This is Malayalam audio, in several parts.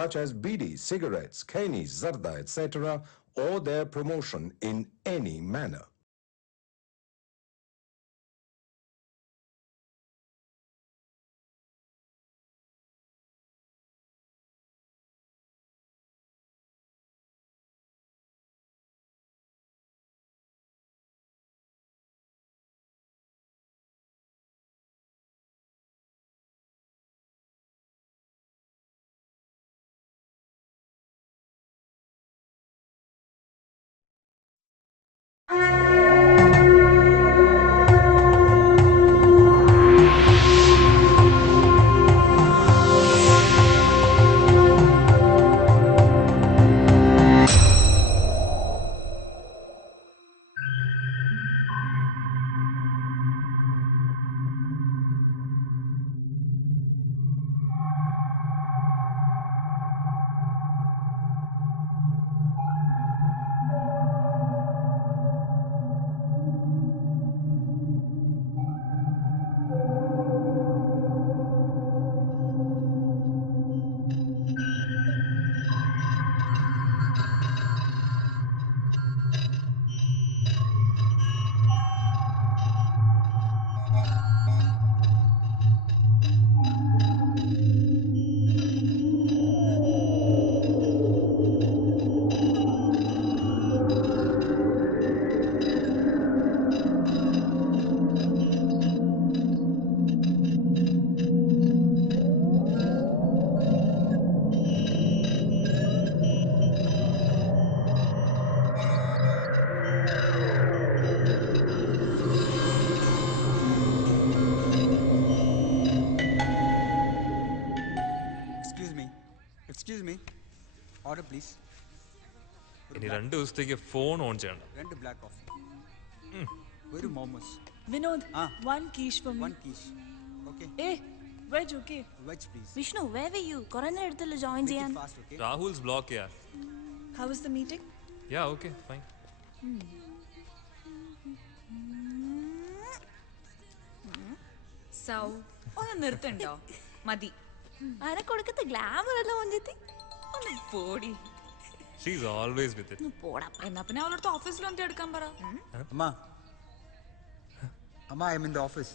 such as bidi, cigarettes, kani, zarda, etc., or their promotion in any manner. Excuse me. Order please. ഇനി 2 ദിവസത്തേക്ക് ഫോൺ ഓൺ ചെയ്യണം. 2 black coffee. ഒരു momos. Vinod, one quiche for me. One quiche. Okay. Hey, veg okay? Veg please. Vishnu, where were you? കുറേ നേരത്തിൽ join Make ചെയ്യാൻ. it fast, okay? Rahul's block യാർ. How was the meeting? Yeah, okay, fine. സൗ ഒന്ന് നിർത്തണ്ടോ? മതി. അനക്കൊടുക്കത്തെ ഗ്ലാമർ എല്ലാം ഒഞ്ചെത്തി. ഒന്ന് പോടി. She's always with it. പോടാ. എന്നാ പിന്നെ അവളടുത്ത് ഓഫീസിൽ വന്നിട്ട് എടുക്കാൻ പറ. അമ്മ I am in the office.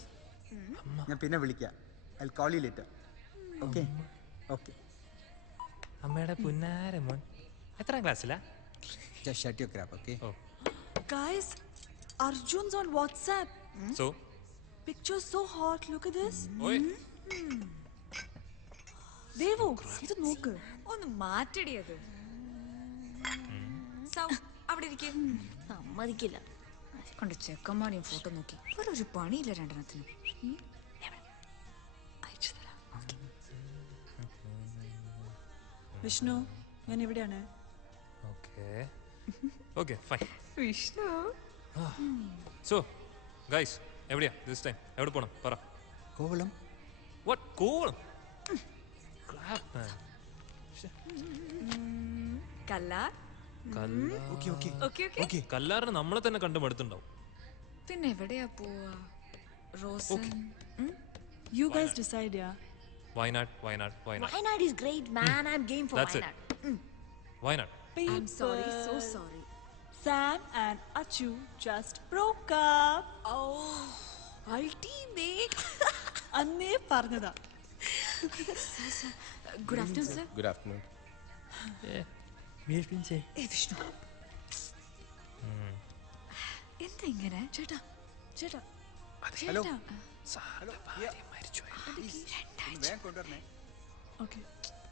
ഞാൻ പിന്നെ വിളിക്കാം. I'll call you later. Okay? Okay. അമ്മയുടെ പുന്നാര മോൻ എത്രാം ക്ലാസ്സിലാ? Just shut your crap, okay? Oh. Guys, Arjun's on WhatsApp. So, Picture so hot. Look at this. oy. Devu, ഇത് നോക്ക്. ഒന്ന് മാറ്റടി അത്. സൗ അവിടെ ഇരിക്കേ. സമ്മതിക്കില്ല. കൊണ്ട് ചെക്കന്മാരെയും ഫോട്ടോ നോക്കി വേറെ ഒരു പണിയില്ല രണ്ടെണ്ണത്തിന്. വിഷ്ണു, ഞാൻ ഇവിടെയാണ്. Okay, fine. Vishnu So, guys, എവിടെയാ this time? എവിടെ പോണം? പറ. Kovalam. What? Kovalam? Crap, man. Kallar. Okay, okay. Okay okay. Okay. കല്ലാറിന് നമ്മളെ തന്നെ കണ്ടു മടുത്തുണ്ടാവും. പിന്നെ എവിടെയാ പോവാ? Rosan. You guys decide, yeah. Wynad. Wynad is great, man. I'm game for That's it. Wynad. Wynad. I'm sorry, so sorry. Sam and Achu just broke up. Oh, ultimate. അന്നേ പറഞ്ഞതാ. Good afternoon, sir. Good afternoon. ഏ വിഷ്ണു. എന്താ ഇങ്ങനെ? ചേട്ടാ, ചേട്ടാ. Hello. സാറിന്റെ ഭാര്യ മരിച്ചുപോയി. വേഗം കൊണ്ടുവരണേ. Okay.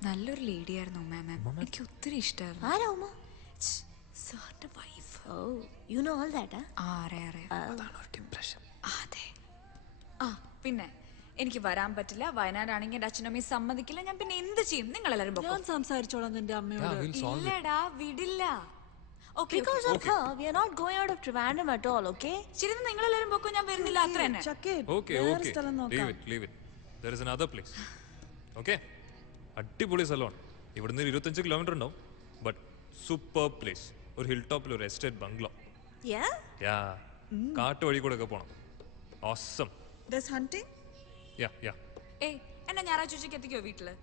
നല്ലൊരു ലേഡി ആയിരുന്നു മാം. എനിക്ക് ഒത്തിരി ഇഷ്ടമായിരുന്നു. ആരാ ഉമ്മ? സാറിന്റെ wife. Oh, you know all that, huh? അറിയാം. അതാണ് ഒരു ഡിപ്രഷൻ. അതെ. ആ പിന്നെ എനിക്ക് വരാൻ പറ്റില്ല. വയനാടാണെങ്കിൽ എൻ്റെ അച്ഛനമ്മയും സമ്മതിക്കില്ല. ഞാൻ പിന്നെ എന്ത് ചെയ്യും? നിങ്ങൾ എല്ലാവരും ഞാൻ സംസാരിച്ചോളാം നിന്റെ അമ്മയോട്. ഇല്ലടാ വിടില്ല. Okay Because of her, we are not going out of Trivandrum at all, okay? ശരി, നിങ്ങൾ എല്ലാവരും പൊക്കോ. ഞാൻ വരുന്നില്ല. അത്ര തന്നെ. ചക്കേ, Okay, വേറെ okay. സ്ഥലം നോക്കാം. Leave it. There is another place. Okay? അടിപൊളി സ്ഥലമാണ്. ഇവിടുന്ന് 25 കിലോമീറ്റർ ഉണ്ടാവും. But super place. ഒരു ഹിൽ ടോപ്പിൽ ഒരു എസ്റ്റേറ്റ് ബംഗ്ലോ. Yeah? യാ കാട്ട് വഴി കൂടെ ഒക്കെ പോണം. ഓസം. There's hunting? യാ ഏയ് എന്നെ ഞായറാഴ്ച ഉച്ചയ്ക്ക് എത്തിക്കോ വീട്ടില്?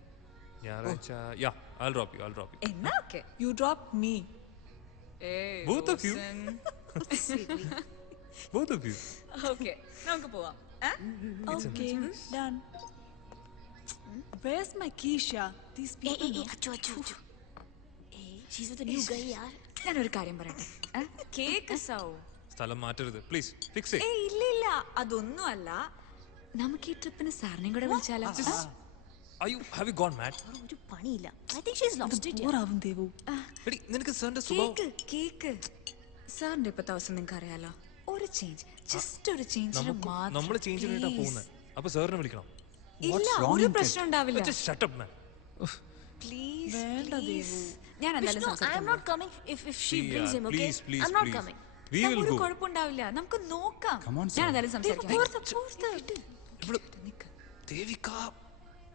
ഞായറാഴ്ച യാ I'll drop you എന്നാ okay You drop me. both of you okay നമുക്ക് പോവാം Okay, done. Where's my Keisha? These Hey, people. hey, hey, achu. Hey, she's with a new guy, yaar. ഞാനൊരു കാര്യം പറയട്ടെ കേക്ക് സൗ സ്ഥലം മാറ്റരുത് പ്ലീസ് ഫിക്സ് ഇല്ല അതൊന്നും അല്ല നമുക്ക് ഈ ട്രിപ്പിന് സാറിനെയും കൂടെ വിളിച്ചാലോ have you gone mad ഒരു പണിയില്ല. I think she's lost it. Bore ആവും ദേവു. എടി നിനക്ക് സാറിന്റെ സ്വഭാവം കേക്ക് സാറിന്റെ ഇപ്പത്തെ അവസ്ഥ നിങ്ങൾക്ക് അറിയാലോ ഒരു ചേഞ്ച് ജസ്റ്റ് ഒരു ചേഞ്ചിന് നമ്മൾ ചേഞ്ച് ചെയ്തിട്ടാ പോകുന്നത് അപ്പൊ സാറിനെ വിളിക്കണം ഇല്ല ഒരു പ്രശ്നം ഉണ്ടാവില്ല just shut up man please ഞാൻ എന്തായാലും Vishnu, I am not coming if she See, brings him, okay? please, I'm not please. coming. we will ഒരു go കുഴപ്പമുണ്ടാവില്ല നമുക്ക് നോക്കാം Come on, ഞാൻ sir. എന്തായാലും സംസാരിക്കാം ദേവിക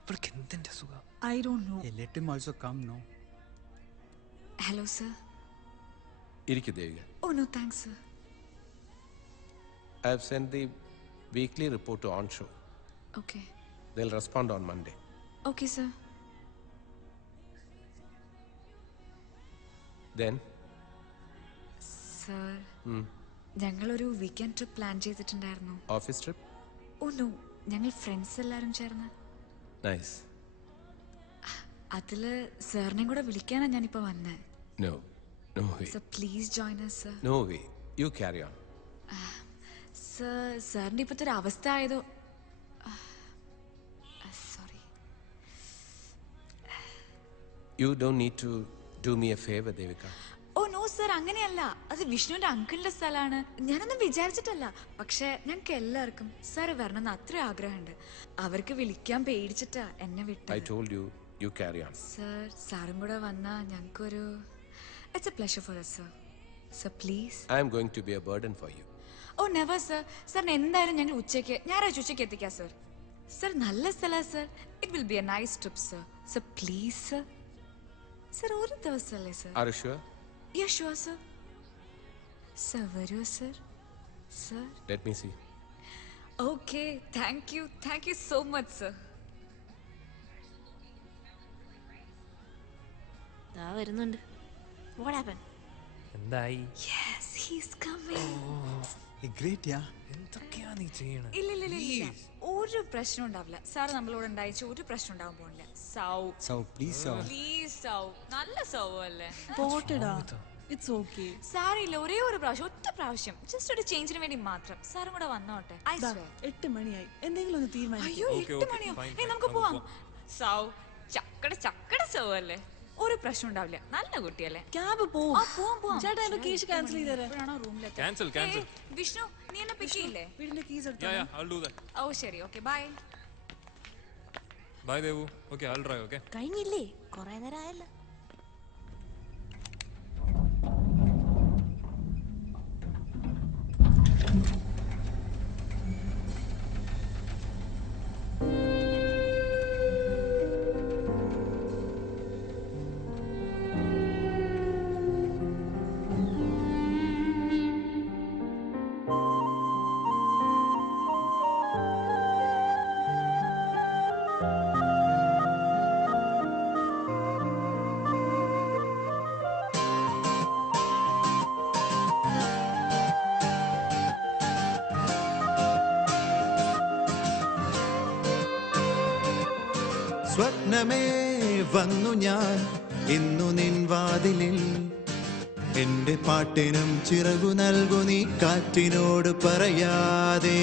ഇവൾക്ക് എന്തിന്റെ സുഖം I don't know. Hey, let him also come, no? Hello sir ഇരിക്കു Devika. Oh no thanks sir I have sent the weekly report to onshore. Okay They'll respond on Monday. Okay sir Then sir ഞങ്ങളൊരു വീക്കെൻഡ് ട്രിപ്പ് പ്ലാൻ ചെയ്തിട്ടുണ്ടായിരുന്നു office trip? ഓ നോ ഞങ്ങൾ ഫ്രണ്ട്സ് എല്ലാവരും ചേർന്ന് Nice. അതില് സാറിനെയും കൂടെ വിളിക്കാനാ ഞാനിപ്പോ വന്നേ No way. Sir please join us sir No way. You carry on. Sir സാറിന്റെ ഇപ്പോഴത്തെ ഒരു അവസ്ഥ ആയതോ sorry You don't need to do me a favor, Devika. Oh no sir അങ്ങനെയല്ല അത് വിഷ്ണുവിന്റെ അങ്കിളിന്റെ സ്ഥലമാണ് ഞാനൊന്നും വിചാരിച്ചിട്ടല്ല പക്ഷെ ഞങ്ങൾക്ക് എല്ലാവർക്കും സാർ വരണമെന്ന് അത്ര ആഗ്രഹമുണ്ട് അവർക്ക് വിളിക്കാൻ പേടിച്ചിട്ടാ എന്നെ I വിട്ടത് told you, you carry on. Sir സാറും കൂടെ വന്നാ ഞങ്ങൾക്കൊരു it's a pleasure for us sir sir please I am going to be a burden for you. Oh never sir സാറിന് എന്തായാലും ഞങ്ങൾ ഞായറാഴ്ച ഉച്ചയ്ക്ക് എത്തിക്കാം സർ സർ നല്ല സ്ഥലമാണ് sir it will be a nice trip sir sir please sir sir ഒരു ദിവസമല്ലേ sir Are you sure? Yeah sure sir sir വരൂ sir sir Let me see. Okay thank you so much sir ദാ വരുന്നുണ്ട്. What happened? എന്തായി yes he's coming Hey, great, yeah. എന്തൊക്കെയാ നീ ചെയ്യണേ ഇല്ല ഒരു പ്രശ്നം ഉണ്ടാവില്ല സാർ നമ്മളോട് ഉണ്ടായിച്ച ഒരു പ്രശ്നം ഉണ്ടാവാൻ പോണില്ല സൗ So, please, sir. പ്ലീസ് സൗ നല്ല സൗ അല്ലേ പോട്ടെടാ. It's okay. സാറില്ല ഒരേ ഒരു പ്രാവശ്യം ഒറ്റ പ്രാവശ്യം ജസ്റ്റ് ഒരു ചേഞ്ചിന് വേണ്ടി മാത്രം സാറും കൂടെ വന്നോട്ടെ I ദാ, swear. 8 മണിയായി. എന്തെങ്കിലും ഒന്ന് തീരുമാനിക്കും. അയ്യോ Okay, 8 okay, മണിയോ fine, ഏയ് fine, നമുക്ക് നമുക്ക് പോവാം സൗ ചക്കട സൗ അല്ലേ ഒരു പ്രശ്നം ഉണ്ടാവില്ല നല്ല കുട്ടിയല്ലേ ക്യാബ് പോ. ആ പോവാം ചേട്ടാ എന്റെ കീശ് ക്യാൻസൽ ചെയ്തേരെ. എപ്പോഴാണോ റൂമിലെത്തി Cancel. വിഷ്ണു നീ എന്നെ പിക്ക് ചെയ്യില്ലേ വീടിന്റെ കീസ് എടുത്തോ. yeah I'll do that ഓ ശരി okay bye bye devu okay I'll drive okay കഴിഞ്ഞില്ലേ? കുറേ നേരം ആയല്ലോ. സ്വപ്നമേ വന്നു ഞാൻ ഇന്നു നിൻ വാതിലിൽ എന്റെ പാട്ടിനും ചിറകു നൽകു നീ കാറ്റിനോട് പറയാതെ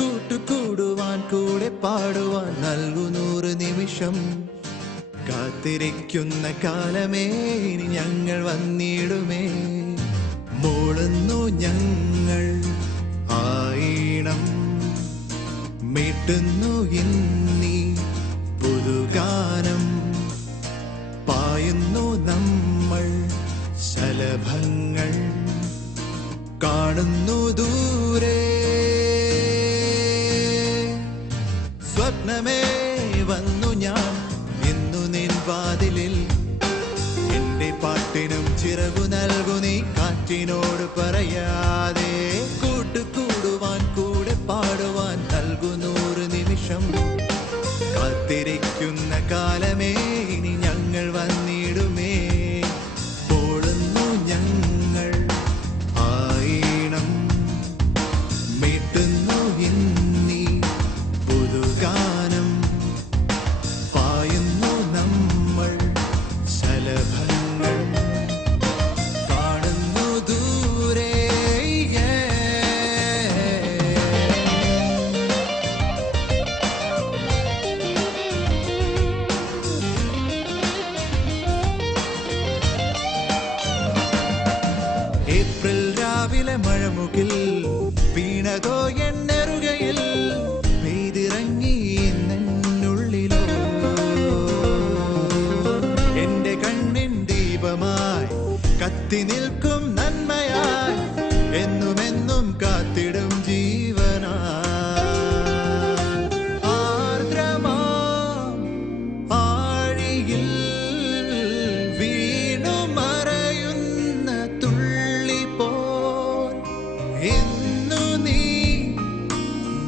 കൂട്ടുകൂടുവാൻ കൂടെ പാടുവാൻ നൽകു 100 നിമിഷം കാത്തിരിക്കുന്ന കാലമേ ഇനി ഞങ്ങൾ വന്നിടുമേ മൂളുന്നു ഞങ്ങൾ ആയിണം മീട്ടുന്നു ഇന്നീ പുതുഗാനം പായുന്നു നമ്മൾ ശലഭങ്ങൾ കാണുന്നു ദൂരെ സ്വപ്നമേ വന്നു ഞാൻ ഇന്നു നിൻ വാതിലിൽ എന്റെ പാട്ടിനും ചിറകു നൽകു നീ കാറ്റിനോട് പറയാതെ കൂട്ടുകൂടുവാൻ കൂടെ പാടുവാൻ നൽകു 100 നിമിഷം കാത്തിരിക്കുന്ന കാലമേ ഇനി ഏപ്രിൽ രാവിലെ മഴമുകിൽ വീണതോ എന്നെറുകയിൽ പെയ്തിറങ്ങി എന്നുള്ളിലോ എന്റെ കണ്ണിൻ ദീപമായി കത്തി നിൽക്കും നന്മയായി എന്നുമെന്നും കാത്തിടും ജീവനാ ആർദ്രമാം ആഴിയിൽ വീണു മറയുന്ന തുള്ളി പോൽ ഇന്നു നീ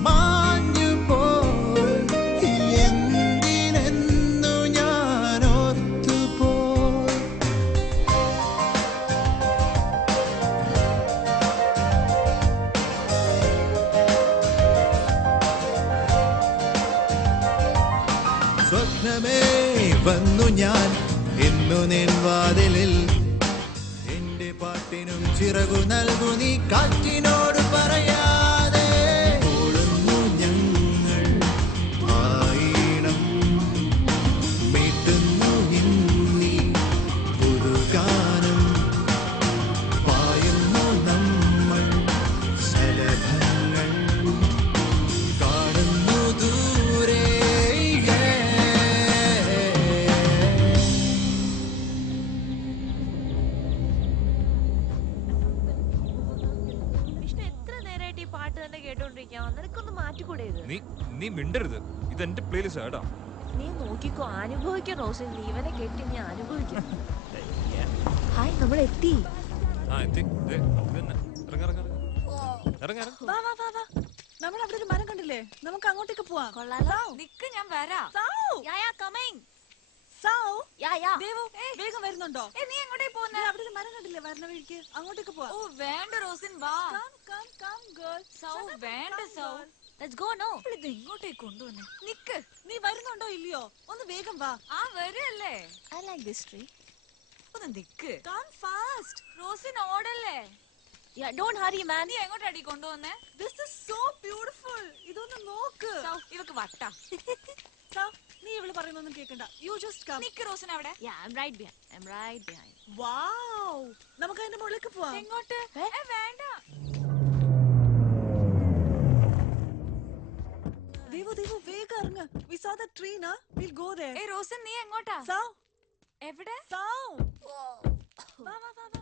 മാഞ്ഞു പോൽ എന്തിനെന്നു ഞാൻ ഓർത്തുപോൽ സ്വപ്നമേ വന്നു ഞാൻ ഇന്നു നിൻ വാതിലിൽ എന്റെ പാട്ടിനും ചിറകു നൽകു നീ കാറ്റിനോട് പറയാതെ ഓടുന്നു ഞങ്ങൾ ആയിണം മീട്ടുന്നു ഇന്നീ പുതുഗാനം പായുന്നു നമ്മൾ ശലഭങ്ങൾ കാണുന്നു ദൂരെ വിഷ്ണു എത്ര നേരമായിട്ട് ഈ പാട്ട് തന്നെ കേട്ടോണ്ടിരിക്കാം നിനക്കൊന്ന് മാറ്റിക്കൂടെ ഇത് നീ മിണ്ടരുത്. ഇത് എന്റെ പ്ലേലിസ്റ്റ് കേട്ടോ. നീ നോക്കിക്കോ അനുഭവിക്കാം റോസിൻ ജീവനെ കേട്ടി നീ അനുഭവിക്കാം ഹായ് നമ്മൾ എത്തി എത്തി. ഇതന്നെ. ഇറങ്ങ ഇറങ്ങ ഇറങ്ങ ഇറങ്ങ. വാ വാ വാ വാ. നമ്മൾ അവിടെ ഒരു മരം കണ്ടില്ലേ? നമുക്ക് അങ്ങോട്ടേക്ക് പോവാം. കൊള്ളാലോ നിക്ക് ഞാൻ വരാം. യാ കമിങ് സൗ, യാ ദേവു, വേഗം വരുന്നുണ്ടോ? നീ എങ്ങോട്ടേ പോകുന്നേ? അവിടെ ഒരു മരം കണ്ടില്ലേ വരുന്ന വഴിക്ക്? അങ്ങോട്ടേക്ക് പോവാം. ഓ വേണ്ട റോസിൻ, വാ. Come girl. സൗ വേണ്ട സൗ. ലെറ്റ്സ് ഗോ നോ ഇത് എങ്ങോട്ടേക്ക് കൊണ്ടുവന്നേ? നിക്ക്. നീ വരുന്നുണ്ടോ ഇല്ലയോ? ഒന്ന് വേഗം വാ. വരല്ലേ? ഐ ലൈക്ക് ദിസ് ട്രീ ഒന്ന് നിക്ക്. Come fast. റോസിൻ ഓടല്ലേ? യാ ഡോണ്ട് ഹറി മാൻ നീ എങ്ങോട്ടടി കൊണ്ടുവന്നേ? This is so beautiful. ഇതൊന്ന് നോക്ക്. സൗ, ഇവക്ക് വട്ടാ. സൗ, നീ ഇവള് പറയുന്നൊന്നും കേക്കണ്ട. You just come. Nick Rosen അവിടെ. Yeah I am right behind Wow. നമുക്ക് അതിന്റെ മുകളിലേക്ക് പോവാം. എങ്ങോട്ട്? വേണ്ട. ദേവു വേഗം ഇറങ്ങ്. We saw the tree, na? We'll go there. Rosin നീ എങ്ങോട്ടാ? സൗ, എവിടെ? സൗ. വാ വാ വാ വാ.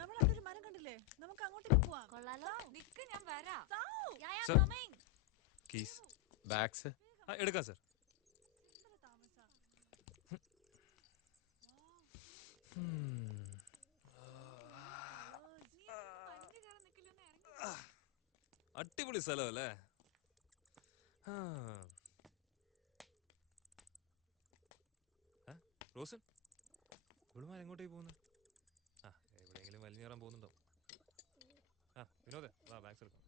നമ്മൾ അവിടെ ഒരു മരം കണ്ടില്ലേ? നമുക്ക് അങ്ങോട്ടേക്ക് പോവാം. കൊള്ളാലോ നിക്ക് ഞാൻ വരാം. സൗ. യാ Sir. Coming keys. ബാഗ്സ്. എടുക്കാം സർ. അടിപൊളി സ്ഥലം അല്ലേ? റോസൻ, ഇവിടുമാർ എങ്ങോട്ടേക്ക് പോകുന്നു? എവിടെയെങ്കിലും വലിഞ്ഞേറാൻ പോകുന്നുണ്ടോ? വിനോദേ, വാ ബാഗ്സ് എടുക്കാം.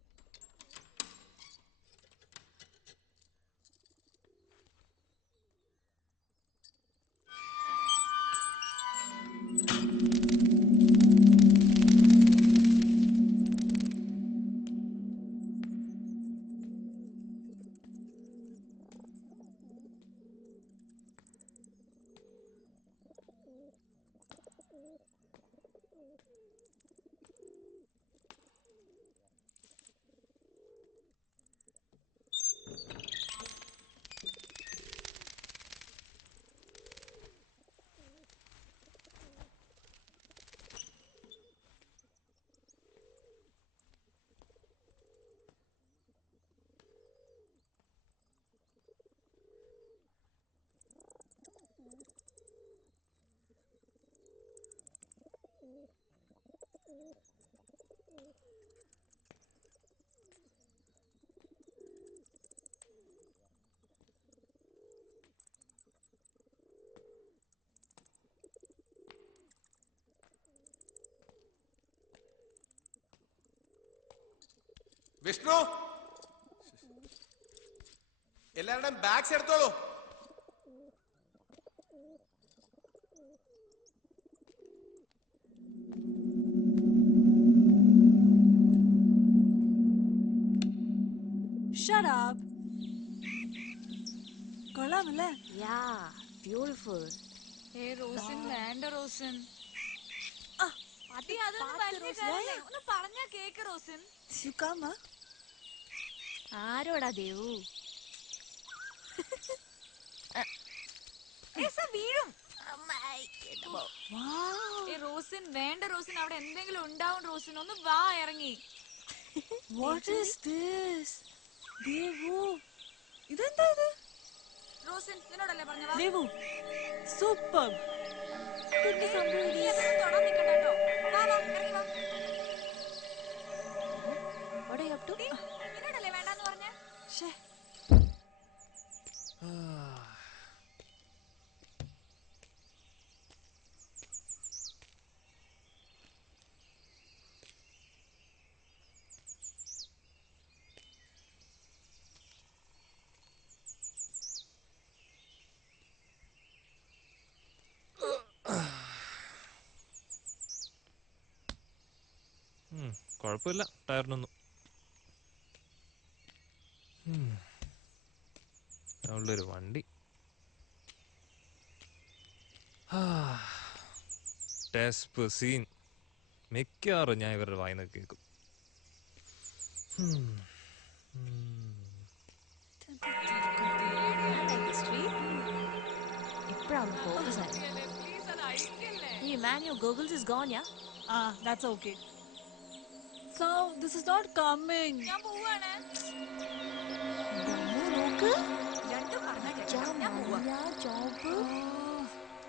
വിഷ്ണു, എല്ലാവരുടെയും ബാഗ്സ് എടുത്തോളൂ. Shut up. കൊള്ളാമല്ലേ? യാ ബ്യൂട്ടിഫുൾ റോസിൻ വേണ്ട റോസിൻ. അടി അതൊന്നും വലിയ കാര്യമല്ല. ഒന്ന് പറഞ്ഞാ cake Rosin. You come, huh? ആരോടാ ദേവു? വീഴും. Wow. റോസിൻ വേണ്ട റോസിൻ, അവിടെ എന്തെങ്കിലും ഉണ്ടാവും റോസിൻ. ഒന്ന് വാ ഇറങ്ങി. What is this? Devu. ഇതെന്താ ഇത്? റോസിൻ നിന്നോടല്ലേ പറഞ്ഞ വാ. ദേവു. Super. നീ അതൊന്നും തൊടാൻ നിൽക്കണ്ട കേട്ടോ. വാ വാ ഇറങ്ങി വാ. What are you up to? നിന്നോടല്ലേ വേണ്ടാന്ന് പറഞ്ഞ. ശ്ശേ. കുഴപ്പമില്ല ടയറിനൊന്നും. ഉള്ളൊരു വണ്ടി. ടെസ്പസീൻ മിക്കവാറും ഞാൻ ഇവരുടെ വായിന്ന് കേൾക്കും. ഇപ്പഴാണ് ഫോക്കസ് ആയത്. Hey man, your goggles is gone, yeah? That's okay. So, this is not coming. ഞാൻ പോവാണ്. നോക്ക്. രണ്ടും പറഞ്ഞാ കേൾക്കണം. ഞാൻ പോവാ. ജോബ്.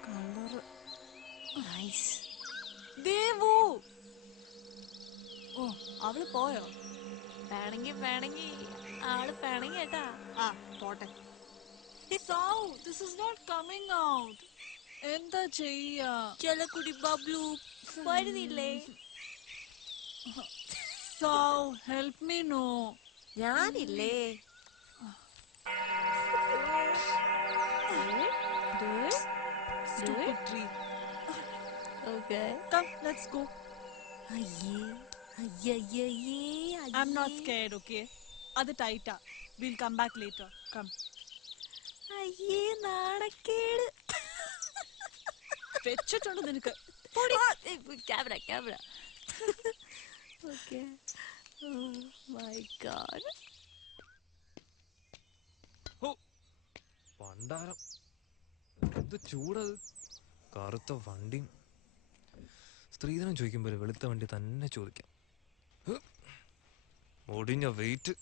Color. Nice. ദേവു. ഓ, അവള് പോയോ? വേണമെങ്കി ആള് പിണങ്ങി കേട്ടാ. പോട്ടെ. So, this is not coming out. എന്താ ചെയ്യാ? ചെലക്കുടി ബബ്ലു വരുന്നില്ലേ? So, help me no. ഞാനില്ലേ? Stupid tree. Okay. Come, let's go. അയ്യേ. I'm not scared, okay? അത് ടൈറ്റാ. We'll come back later. Come. അയ്യേ നാണക്കേട്. വെച്ചിട്ടുണ്ട് നിനക്ക്. Camera. Okay. Oh my God. പണ്ടാരം എന്ത് ചൂടത്. കറുത്ത വണ്ടിയും സ്ത്രീധനം ചോദിക്കുമ്പോൾ വെളുത്ത വണ്ടി തന്നെ ചോദിക്കാം. ഒടിഞ്ഞ വെയിറ്റ്.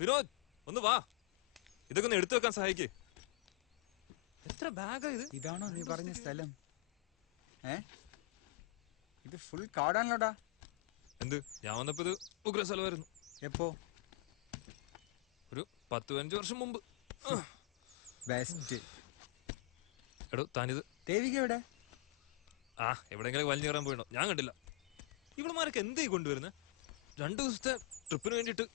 വിനോദ് ഒന്ന് വാ, ഇതൊക്കെ ഒന്ന് എടുത്തു വെക്കാൻ സഹായിക്കേ. എത്ര ബാഗാ ഇത്? ഇതാണോ നീ പറഞ്ഞ സ്ഥലം? ഇത് ഫുൾ കാടാണല്ലോടാ. എന്ത്, ഞാൻ വന്നപ്പോ ഇത് ഉഗ്ര സ്ഥലമായിരുന്നു. എപ്പോ? ഒരു 10-15 വർഷം മുമ്പ്. ബെസ്റ്റ്. എടോ താനിത് ദേവിക എവിടെ? എവിടെയെങ്കിലും വലിഞ്ഞു കയറാൻ പോയിട്ടോ, ഞാൻ കണ്ടില്ല. ഇവിടെമാരൊക്കെ എന്തേ കൊണ്ടുവരുന്നത്? 2 ദിവസത്തെ ട്രിപ്പിന് വേണ്ടിട്ട്.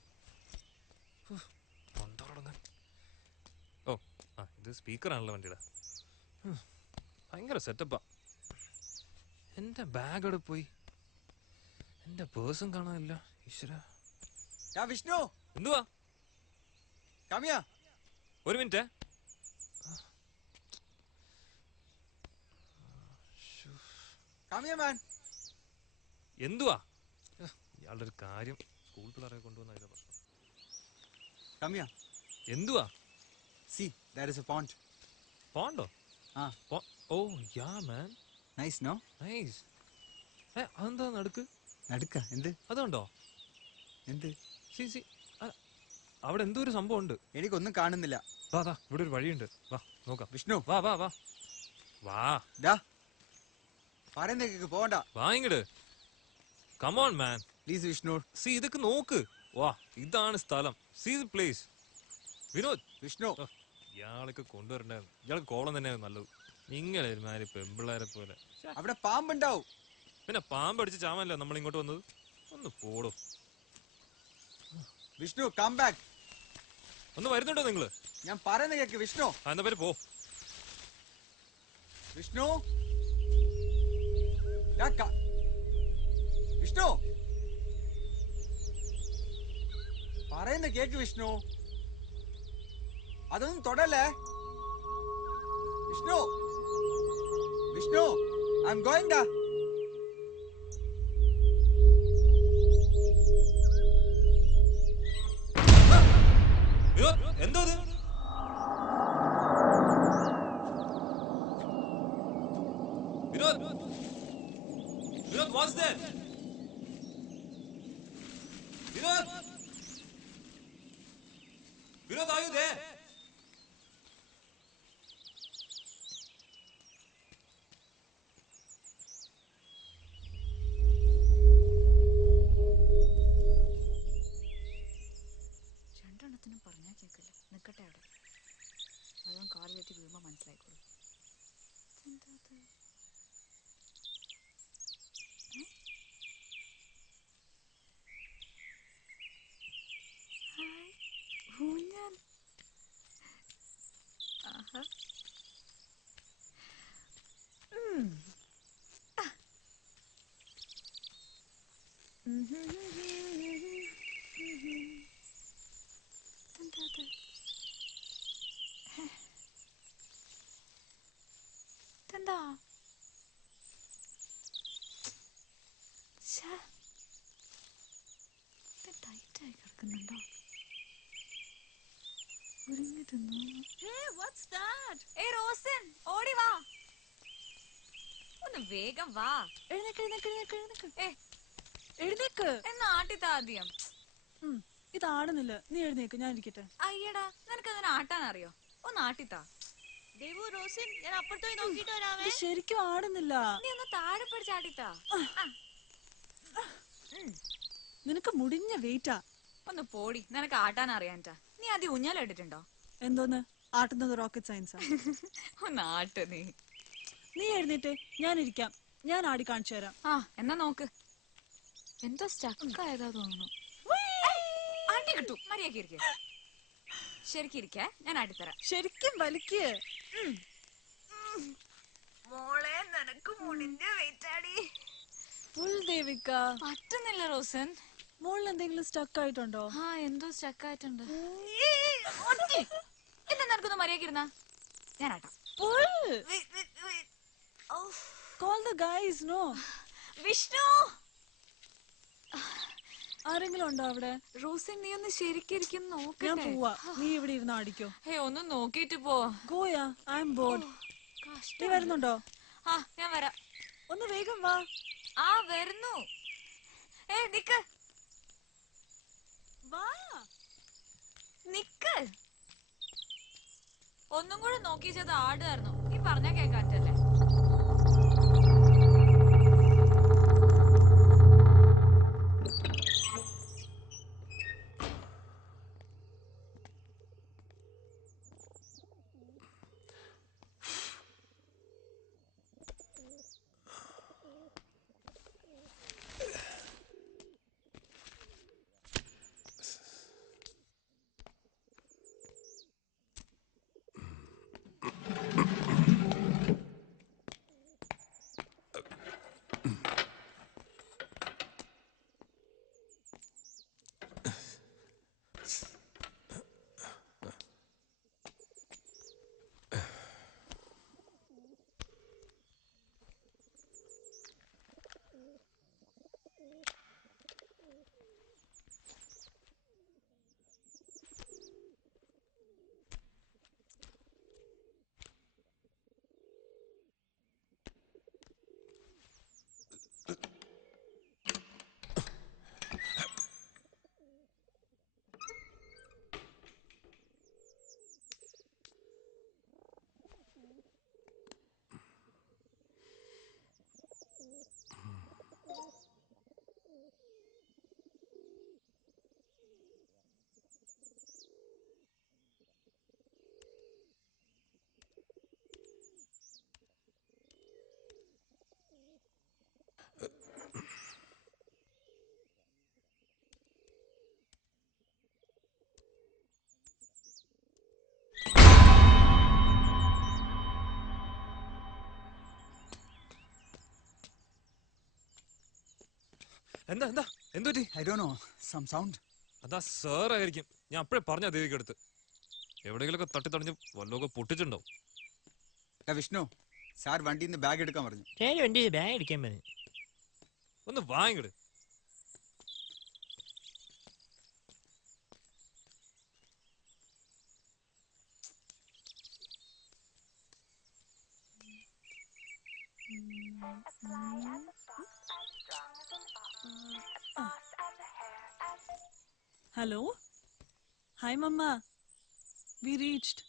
ഇത് സ്പീക്കറാണല്ലോ വണ്ടിയുടെ. ഭയങ്കര സെറ്റപ്പാ. എന്റെ ബാഗ് അവിടെ പോയി, എന്റെ പേഴ്സും കാണാനില്ല. ഈശ്വര. വിഷ്ണു, എന്തുവാ? കാമിയ, ഒരു മിനിറ്റ്. കാമിയ മാൻ. എന്തുവാ ഇയാളുടെ ഒരു കാര്യം? സ്കൂൾ പിള്ളേരെ കൊണ്ടുവന്ന ഇതാ പ്രശ്നം. കാമിയ, എന്തുവാ? See, there is a pond. പോണ്ടോ? Oh yeah man. Nice, no? Nice. അതെന്താ നടുക്ക്? നടുക്ക എന്ത്? അതുണ്ടോ? എന്ത്? സി അവിടെ എന്തോ ഒരു സംഭവം ഉണ്ട്. എനിക്കൊന്നും കാണുന്നില്ല. വാ ഇവിടെ ഒരു വഴിയുണ്ട്, വാ നോക്കാം. വിഷ്ണു, വാ വാ. പറയുന്നേക്ക് പോകണ്ട. വാ ഇങ്ങട്. Come on man. Please Vishnu. C ഇതൊക്കെ നോക്ക്. വാ, ഇതാണ് സ്ഥലം. See the place. Vinod, Vishnu, ഇയാളൊക്കെ കൊണ്ടുവരണ്ടായിരുന്നു. ഇയാൾക്ക് കോളം തന്നെയാണ് നല്ലത്. നിങ്ങളെ ഒരുമാതിരി പെമ്പിള്ളേരെ പോലെ. അവിടെ പാമ്പുണ്ടാവും. പിന്നെ പാമ്പടിച്ച് ചാമല്ലോ നമ്മൾ ഇങ്ങോട്ട് വന്നത്. ഒന്ന് പോടോ. Vishnu, come back. ഒന്ന് വരുന്നുണ്ടോ നിങ്ങള്? ഞാൻ പറയുന്ന കേക്ക് വിഷ്ണു. എന്നാ പേര് പോ. വിഷ്ണു, വിഷ്ണു, പറയുന്ന കേക്ക് വിഷ്ണു. അതൊന്നും തൊടല്ലേ Vishnu. Vishnu, I'm going da. Vinod എന്തോ ഇത്? Vinod Vinod what's that? Vinod Vinod are you there? രണ്ടെണ്ണത്തിനും പറഞ്ഞാൽ കേൾക്കില്ല. നിൽക്കട്ടെ അവിടെ. അതും കാർ കയറ്റി വീഴുമ്പോൾ മനസ്സിലായിക്കോളൂ. എന്താ ഊഞ്ഞാൽ. ആഹാ. എന്താ ടൈറ്റായി കിടക്കുന്നുണ്ടോ? ഒരുങ്ങി തിന്നു. Hey, what's that? ഏയ് റോസൻ, ഓടി വാ. ഒന്ന് വേഗം വാ. എഴുന്നേക്ക് എഴുന്നേക്ക് എഴുന്നേക്ക് എഴുന്നേക്ക്. ഏ എഴുന്നേക്ക്. എന്നാ ആട്ടിത്താ ആദ്യം. ഇതാടുന്നില്ല. നീ എഴുന്നേക്ക്, ഞാൻ ഇരിക്കട്ടെ. അയ്യടാ, നിനക്ക് അതിനെ ആട്ടാൻ അറിയോ? ഒന്ന് ആട്ടിത്താ. ദേവു റോസിൻ ഞാൻ അപ്പുറത്തോയി നോക്കിട്ട് വരാമേ. ഇത് ശരിക്കും ആടുന്നില്ല. നീ ഒന്ന് താഴെ പിടിച്ച് ആട്ടിത്താ. നിനക്ക് മുടിഞ്ഞ വെയിറ്റാ. ഒന്ന് പോടി, നിനക്ക് ആട്ടാൻ അറിയാൻറ്റാ. നീ ആദ്യം ഊഞ്ഞാലിട്ടിട്ടുണ്ടോ? എന്തോന്ന് ആട്ടുന്നത്? റോക്കറ്റ് സയൻസാ. ഒന്ന് ആട്ട് നീ. നീ എഴുന്നേറ്റ്, ഞാൻ ഇരിക്കാം. ഞാൻ ആടി കാണിച്ചു തരാം. ആ എന്നാ നോക്ക്. എന്തോ സ്റ്റക്കായതാ തോന്നുന്നു. ആട്ടി കിട്ടു. മര്യാദക്ക് ഇരിക്കേ. ശരിക്കും ഇരിക്കേ, ഞാൻ ആട്ടിത്തരാം. ശരിക്കും വലിക്ക്. മോളെ നിനക്ക് മുടിഞ്ഞ വെയിറ്റാടി. ദേവിക പറ്റുന്നില്ല റോസൻ. മോളിൽ എന്തെങ്കിലും സ്റ്റക്ക് ആയിട്ടുണ്ടോ? ആ എന്തോ സ്റ്റക്കായിട്ടുണ്ട്. എന്താ നിനക്കൊന്ന് മര്യാദക്ക് ഇരുന്നാ? ഞാൻ ആട്ടാം. Call the guys, no. Vishnu, ആരെങ്കിലും ഉണ്ടോ അവിടെ? റോസൻ നീ ഒന്ന് ശരിക്കും ഞാൻ നോക്കട്ടെ. പോവാ. നീ ഇവിടെ ഇരുന്ന് ആടിക്കോ. ഒന്ന് നോക്കിട്ട് പോ. ഗോയാ, ഐ എം ബോർഡ്. നീ വരുന്നുണ്ടോ? ആ ഞാൻ വരാം. ഒന്ന് വേഗം വാ. ആ വരുന്നു. നിക്ക് വാ. നിക്ക്. ഒന്നും കൂടെ നോക്കിച്ചത് ആടുകായിരുന്നു. നീ പറഞ്ഞാ കേക്കാറ്റല്ലേ? എന്താ എന്താ എന്തുപറ്റി? I don't know, some sound. അതാ സാർ ആയിരിക്കും. ഞാൻ അപ്പഴേ പറഞ്ഞ ദേവിക്ക് അടുത്ത് എവിടെയെങ്കിലൊക്കെ തട്ടി തടഞ്ഞ് വല്ലതൊക്കെ പൊട്ടിച്ചിട്ടുണ്ടോ? Vishnu, സാർ വണ്ടിയിൽ നിന്ന് ബാഗ് എടുക്കാൻ പറഞ്ഞു. വണ്ടി ബാഗ് അടിക്കാൻ പറഞ്ഞു. ഒന്ന് വാങ്ങിട്. Hello? Hi, Mama. We reached.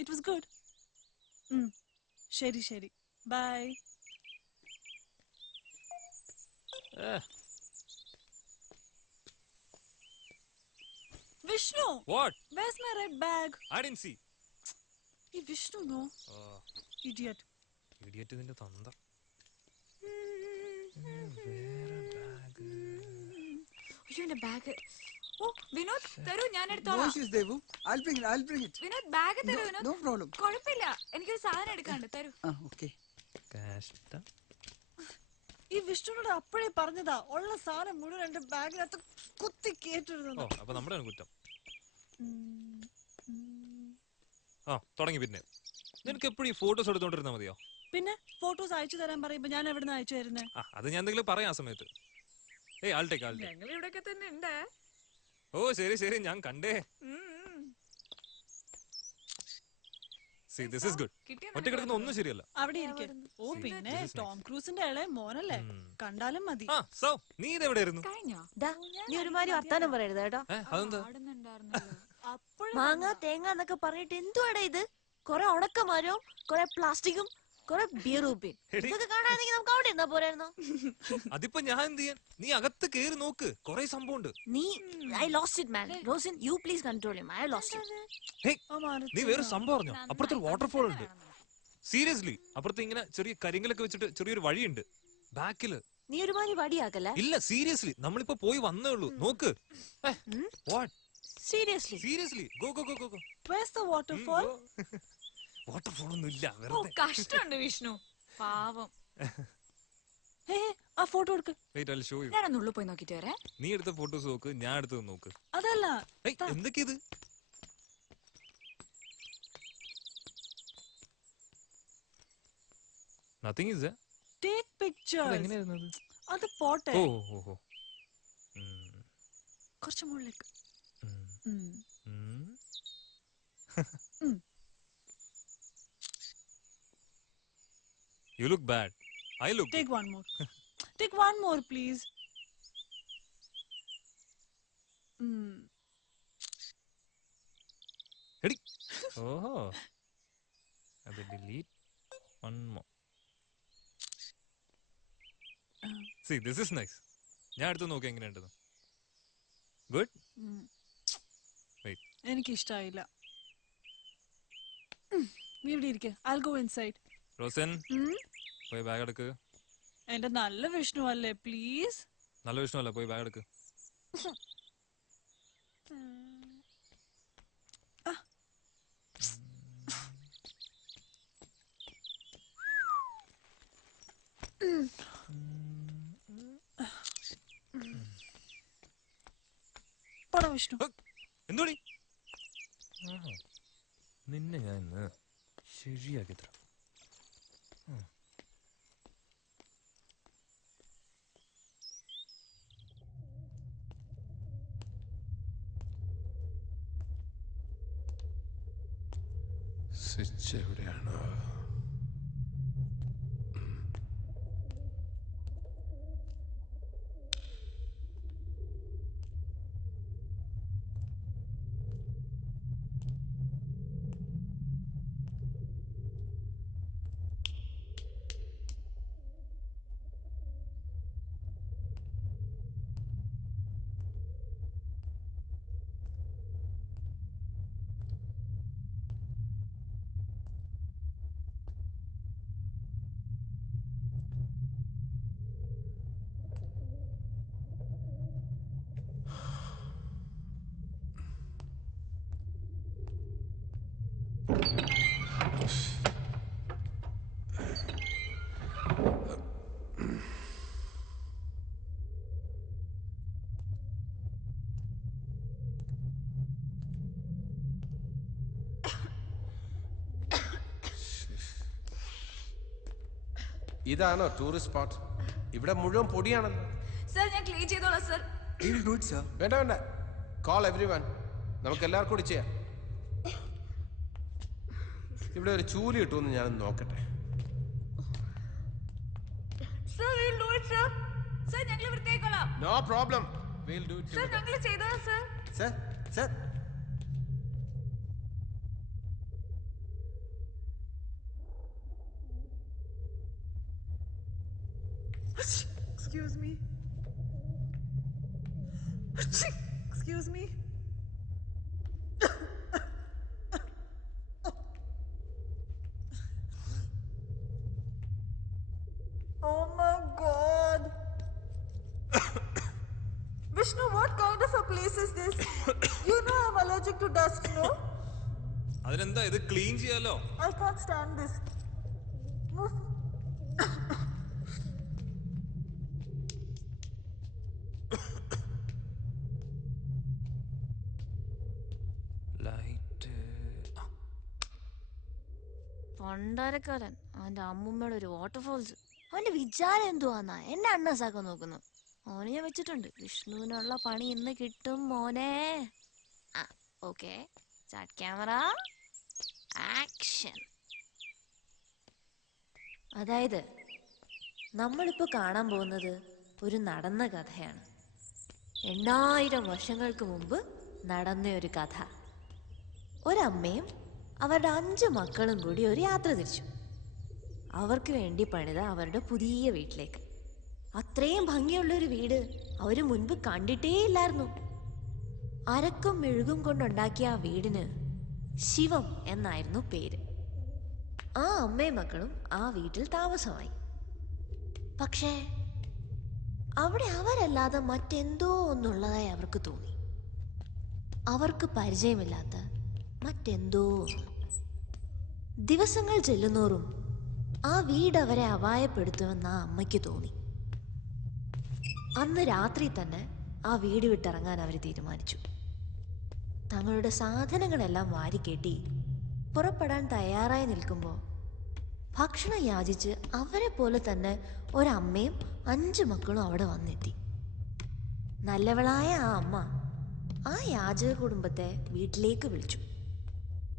It was good. Sheri. Bye. Vishnu, What? where's my red bag? I didn't see. Hey, Vishnu, no. Idiot. Idiot നിന്റെ തന്ത. അയ്യോ എന്റെ ബാഗ്. ഓ വിനോദ് തരൂ, ഞാൻ No എടുത്തോളാം. issues, Devu. I'll bring it. Vinod bag തരൂ വിനോദ്. No problem. കുഴപ്പമില്ല, എനിക്കൊരു സാധനം എടുക്കാണ്ട് തരൂ. Okay. കഷ്ടം. ഈ വിഷ്ണുനോട് അപ്പോഴേ പറഞ്ഞതാ ഉള്ള സാധനം മുഴുവൻ എന്റെ ബാഗിനകത്ത് കുത്തി കേട്ടിരുന്നു. അപ്പൊ നമ്മുടെ കുറ്റം. തുടങ്ങി. പിന്നെ നിനക്ക് എപ്പോഴും ഈ ഫോട്ടോസ് എടുത്തോണ്ടിരുന്നാ മതിയോ? പിന്നെ ഫോട്ടോസ് അയച്ചു തരാൻ പറയുമ്പോ ഞാൻ എവിടുന്ന് അയച്ചു തരുന്നേ? അത് ഞാൻ എന്തെങ്കിലും പറയാം ആ സമയത്ത്. ആൾട്ടേക്ക്. ഞങ്ങൾ ഇവിടെയൊക്കെ തന്നെ ഉണ്ട്. ഓ ശരി ഞാൻ കണ്ടേ. See, this is good. ഒറ്റ കിടക്കുന്ന ഒന്നും ശരിയല്ല. അവിടെ ഇരിക്കും. ഓ പിന്നെ ടോം ക്രൂസിന്റെ ഇളയ മോനല്ലേ, കണ്ടാലും മതി. നീ ഇതെവിടെയായിരുന്നു? കഴിഞ്ഞോ? നീ ഒരുമാതിരി വർത്താനം പറയരുത് കേട്ടോ. അതെന്താ? മാങ്ങ തേങ്ങ എന്നൊക്കെ പറഞ്ഞിട്ട് എന്തുവാടാ ഇത്? കൊറേ ഉണക്കമരവും കൊറേ പ്ലാസ്റ്റിക്കും കൊറേ ബിയറൂപ്പി ഇതൊക്കെ കാണാനെങ്കിൽ നമുക്ക് അവിടെ ഇരുന്നാ പോരായിരുന്നോ? അതിപ്പോ ഞാൻ എന്ത് ചെയ്യാൻ? നീ അകത്ത് കേറി നോക്ക്, കൊറേ സംഭവം ഉണ്ട്. നീ I lost it man. Rosin you please control him. I lost it. നീ വേറെ സംഭവം അറിഞ്ഞോ? അപ്പുറത്തൊരു വാട്ടർഫോൾ ഉണ്ട്. സീരിയസ്ലി, അപ്പുറത്ത് ഇങ്ങനെ ചെറിയ കരിങ്കലൊക്കെ വെച്ചിട്ട് ചെറിയൊരു വഴിയുണ്ട് ബാക്കില്. നീ ഒരുമാതിരി വടിയാക്കല്ലേ? ഇല്ല സീരിയസ്ലി, നമ്മളിപ്പോ പോയി വന്നേ ഉള്ളൂ. നോക്ക്. What? Seriously go. Where's the waterfall? Waterfall ഒന്നും ഇല്ല, ഓ വെറുതെ. കഷ്ടമുണ്ട് വിഷ്ണു, പാവം. ആ ഫോട്ടോ എടുക്ക്. Wait, I'll show you. ഞാനൊന്ന് ഉള്ളിൽ പോയി നോക്കിട്ട് വരാം. നീ എടുത്ത ഫോട്ടോസ് നോക്ക്, ഞാൻ എടുത്തത് നോക്ക്. അതല്ല, എന്തൊക്കെയത്? Nothing is there. take pictures. എങ്ങനെയായിരുന്നു അത്? അത് പോട്ടെ, ഓ. കുറച്ച് മുകളിലേക്ക്. You look bad. I look Take good. one more. Take one more, please. Ready? ഓഹോ. അത് delete one more. See, this is nice. ഞാൻ എടുത്ത് നോക്കി എങ്ങനെയുണ്ടെന്ന്. Good? Wait. എനിക്ക് ഇഷ്ടായില്ല. നീ ഇവിടെ ഇരിക്കെ. I'll go inside. റോസൻ, പോയി ബാഗ് എടുക്ക്. എന്റെ നല്ല വിഷ്ണു അല്ലേ, പ്ലീസ്. നല്ല വിഷ്ണു പോയി ബാഗ് എടുക്ക്. പോടാ വിഷ്ണു. എന്തോടി? നിന്നെ ഞാൻ ഇന്ന് ശരിയാക്കി തരാം. സ്വിച്ച് എവിടെയാണോ? ഇതാണോ ടൂറിസ്റ്റ് സ്പോട്ട്? ഇവിടെ മുഴുവൻ പൊടിയാണല്ലോ. സർ ഞാൻ ക്ലീൻ ചെയ്തോളാം sir. He'll do it, sir. വേണ്ട വേണ്ട, കോൾ എവ്രിവൺ. നമുക്ക് എല്ലാവർക്കും കൂടി ചെയ്യാം. ഇവിടെ ഒരു ചൂല് കിട്ടുമെന്ന് ഞാനൊന്ന് നോക്കട്ടെ. Sir we'll do it sir. Sir ഞങ്ങൾ വൃത്തിയാക്കോളാം. No problem, we'll do it sir together. ഞങ്ങൾ ചെയ്തോളാം sir. Sir, sir. Excuse me. Excuse me. Oh my God. Vishnu, what kind of a place is this? You know I'm allergic to dust, no? അതിനെന്താ, ഇത് ക്ലീൻ ചെയ്യാലോ. I can't stand this. Move. Light. പണ്ടാരക്കാരൻ അവന്റെ അമ്മൂമ്മയുടെ ഒരു വാട്ടർഫോൾസ്. അവന്റെ വിചാരം എന്തുവാന്നാ എന്നെ അണ്ണസാക്കാൻ നോക്കുന്നു. ഓന് ഞാൻ വെച്ചിട്ടുണ്ട്. വിഷ്ണുവിനുള്ള പണി ഇന്ന് കിട്ടും മോനെ. Okay, start camera action. അതായത് നമ്മളിപ്പോ കാണാൻ പോകുന്നത് ഒരു നടന്ന കഥയാണ്. 8000 വർഷങ്ങൾക്ക് മുമ്പ് നടന്ന ഒരു കഥ. ഒരമ്മയും അവരുടെ 5 മക്കളും കൂടി ഒരു യാത്ര തിരിച്ചു. അവർക്ക് വേണ്ടി പണിത അവരുടെ പുതിയ വീട്ടിലേക്ക്. അത്രയും ഭംഗിയുള്ളൊരു വീട് അവർ മുൻപ് കണ്ടിട്ടേ ഇല്ലായിരുന്നു. അരക്കും മെഴുകും കൊണ്ടുണ്ടാക്കിയ ആ വീടിന് ശിവം എന്നായിരുന്നു പേര്. ആ അമ്മയും മക്കളും ആ വീട്ടിൽ താമസമായി. പക്ഷേ അവിടെ അവരല്ലാതെ മറ്റെന്തോ ഒന്നുള്ളതായി അവർക്ക് തോന്നി. അവർക്ക് പരിചയമില്ലാത്ത മറ്റെന്തോ ഒന്ന്. ദിവസങ്ങൾ ചെല്ലുന്നോറും ആ വീട് അവരെ അപായപ്പെടുത്തുമെന്ന് ആ അമ്മയ്ക്ക് തോന്നി. അന്ന് രാത്രി തന്നെ ആ വീട് വിട്ടിറങ്ങാൻ അവർ തീരുമാനിച്ചു. തങ്ങളുടെ സാധനങ്ങളെല്ലാം വാരിക്കെട്ടി പുറപ്പെടാൻ തയ്യാറായി നിൽക്കുമ്പോൾ ഭക്ഷണം യാചിച്ച് അവരെ പോലെ തന്നെ ഒരമ്മയും 5 മക്കളും അവിടെ വന്നെത്തി. നല്ലവളായ ആ അമ്മ ആ യാചക കുടുംബത്തെ വീട്ടിലേക്ക് വിളിച്ചു.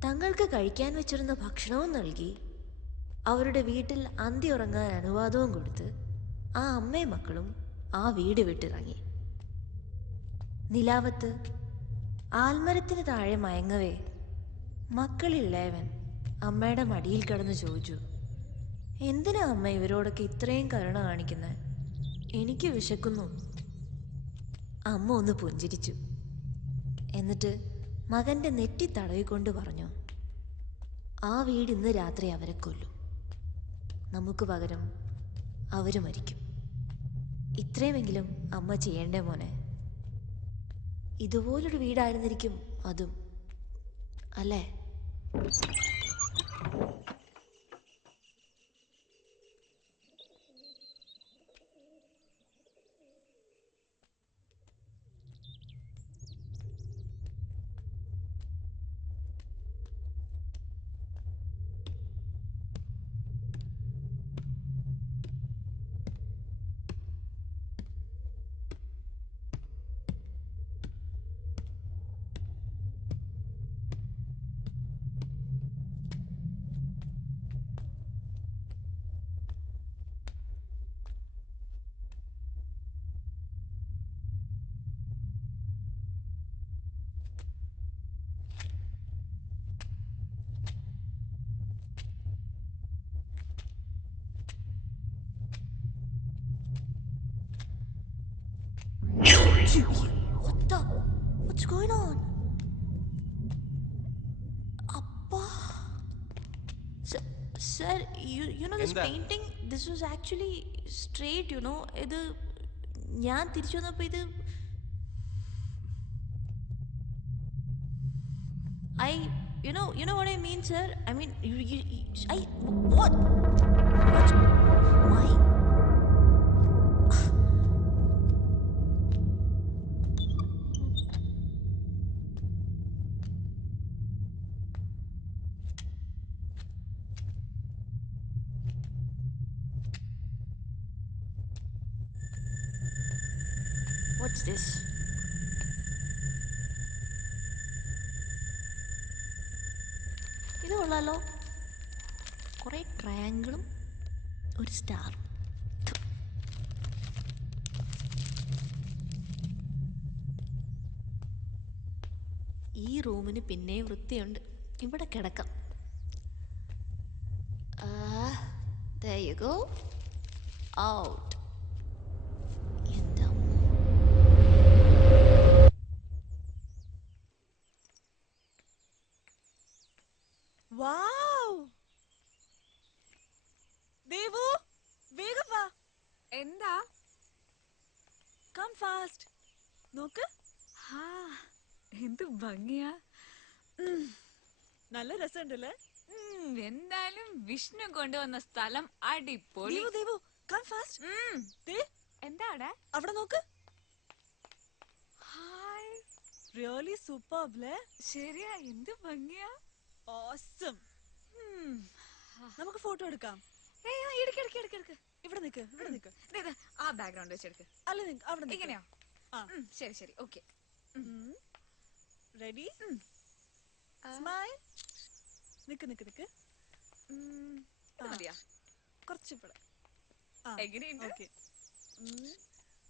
തങ്ങൾക്ക് കഴിക്കാൻ വെച്ചിരുന്ന ഭക്ഷണവും നൽകി അവരുടെ വീട്ടിൽ അന്തി ഉറങ്ങാൻ അനുവാദവും കൊടുത്ത് ആ അമ്മയും മക്കളും ആ വീട് വിട്ടിറങ്ങി. നിലാവത്ത് ആൽമരത്തിന് താഴെ മയങ്ങവേ മക്കളിളയവൻ അമ്മയുടെ മടിയിൽ കിടന്ന് ചോദിച്ചു, എന്തിനാ അമ്മ ഇവരോടൊക്കെ ഇത്രയും കരുണ കാണിക്കുന്നത്? എനിക്ക് വിശക്കുന്നു. അമ്മ ഒന്ന് പുഞ്ചിരിച്ചു. എന്നിട്ട് മകന്റെ നെറ്റി തടവിക്കൊണ്ട് പറഞ്ഞു, ആ വീട് ഇന്ന് രാത്രി അവരെ കൊല്ലും. നമുക്ക് പകരം അവര് മരിക്കും. ഇത്രയുമെങ്കിലും അമ്മ ചെയ്യണ്ടേ മോനെ? ഇതുപോലൊരു വീടായിരുന്നിരിക്കും അതും, അല്ലേ? What's going on? Appa. Sir, you know this painting, this was actually straight, you know. ഇത് ഞാൻ തിരിച്ചു വന്നപ്പോൾ ഇത് you know what I mean, sir? I mean, what? Why? What's this? ഇത് കൊള്ളാലോ, കുറെ ട്രയാങ്കിളും ഒരു സ്റ്റാർ. ഈ റൂമിന് പിന്നെയും വൃത്തിയുണ്ട്, ഇവിടെ കിടക്കാം. There you go. Out. എന്താ വാവ്! ദേവു, വേഗം വാ. എന്താ? Come fast. നോക്ക്, എന്ത് ഭംഗിയാ. നല്ല രസമുണ്ടല്ലേ? എന്തായാലും വിഷ്ണു കൊണ്ടുവന്ന സ്ഥലം അടിപൊളി. Devu, Devu, come fast. എന്താ അവിടെ? അവിടെ നോക്ക്. ഹായ്. റിയലി സൂപ്പർബ് അല്ലേ? ശരിയാ, എന്ത് ഭംഗിയാ. ഓസം. നമുക്ക് ഫോട്ടോ എടുക്കാം. എടുക്ക്. ഇവിടെ നിക്ക്, ഇവിടെ നിക്ക്. ആ ബാക്ക്ഗ്രൗണ്ട് വെച്ചെടുക്ക്. അല്ല, അവിടെ നിക്ക്. ഇങ്ങനെയോ? ശരി, ഓക്കെ. റെഡി? സ്മൈൽ. നിക്ക്. മതിയാ? കുറച്ച് ഇവിടെ. എങ്ങനെയുണ്ട്?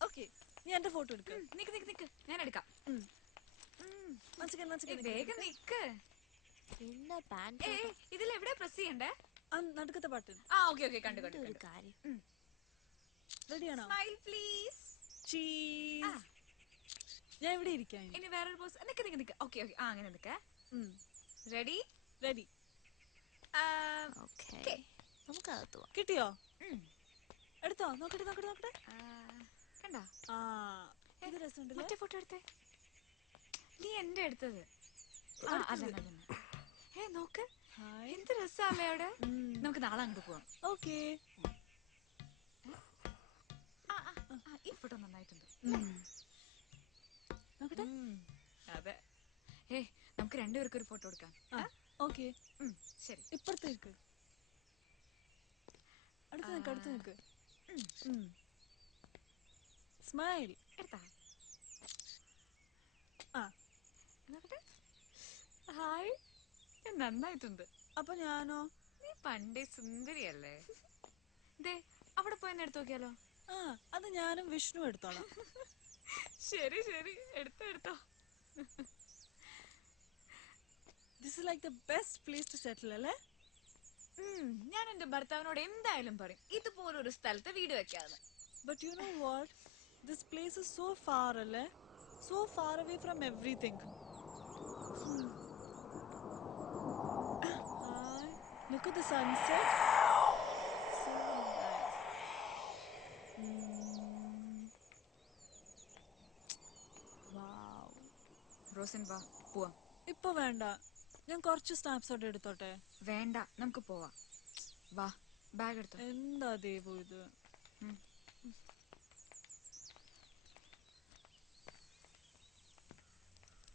ഓക്കെ, നീ എന്റെ ഫോട്ടോ എടുക്ക. നിക്ക്, ഞാൻ എടുക്കാം. വേഗം നിക്ക്. ഇതിൽ എവിടെ പ്രസ് ചെയ്യണ്ടേ? നടുക്കത്തെ പാട്ട്. ഓക്കെ, കണ്ടു. കാര്യം. റെഡിയാണോ? Smile please. ചീസ്. ഞാൻ ഇവിടെ ഇരിക്കാം. ഇനി വേറൊരു പോസ്. നിക്ക്. ഓക്കെ, അങ്ങനെ നിക്ക. റെഡി? ഓക്കേ, നമുക്ക് അകത്ത് പോവാം. കിട്ടിയോ? എടുത്തോ? നോക്കട്ടെ. കണ്ടോ? ഇത് രസമുണ്ടല്ലേ? മറ്റേ ഫോട്ടോ എടുത്തേ. നീ എന്റെ എടുത്തത്. അതന്നെ. നോക്ക്, എന്ത് രസമല്ലേ അവിടെ. നമുക്ക് നാളെ അങ്ങോട്ട് പോവാം. ഓക്കേ. ഈ ഫോട്ടോ നന്നായിട്ടുണ്ട്. നോക്കട്ടെ. അതെ. നമുക്ക് രണ്ടുപേർക്കും ഒരു ഫോട്ടോ എടുക്കാം. ഓക്കേ, ശരി. ഇപ്പുറത്തേക്ക്. അടുത്ത് നിക്ക്. സ്മൈൽ. എടുത്താ? നോക്കട്ടെ. ഹായ്, നന്നായിട്ടുണ്ട്. അപ്പൊ ഞാനോ? നീ പണ്ടേ സുന്ദരിയല്ലേ. അവിടെ പോയി എടുത്തു നോക്കിയാലോ? അത് ഞാനും വിഷ്ണു എടുത്തോളാം. ശരി, എടുത്തോ. This is like the best place to settle, അല്ലേ? ഞാൻ എന്റെ ഭർത്താവിനോട് എന്തായാലും പറയും ഇതുപോലൊരു സ്ഥലത്ത് വീട് വെക്കാന്ന്. But you know what? This place is so far, അല്ലേ? So far away from everything. Look at the sunset. So nice. Wow. Rosan വാ, പോവാം. ഇപ്പൊ വേണ്ട, ഞാൻ കുറച്ച് സ്നാപ്ഷോട്ട് എടുത്തോട്ടെ. വേണ്ട, നമുക്ക് പോവാം. വാ, ബാഗ് എടുത്തോ. എന്താ ദേവു ഇത്?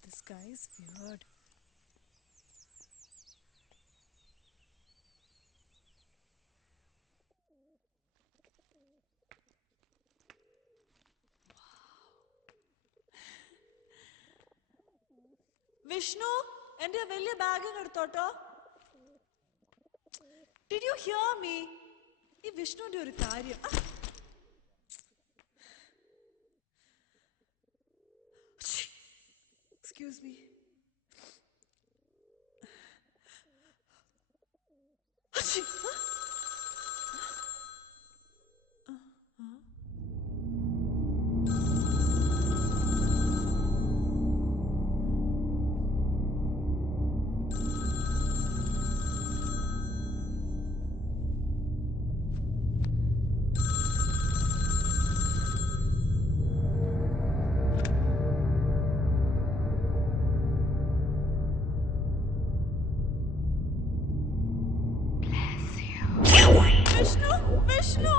This guy is weird. Vishnu, എന്റെ വലിയ bag എടുത്തോട്ടോ. Did you hear me? ഈ വിഷ്ണുവിന്റെ ഒരു കാര്യം. Excuse me. Vishnu!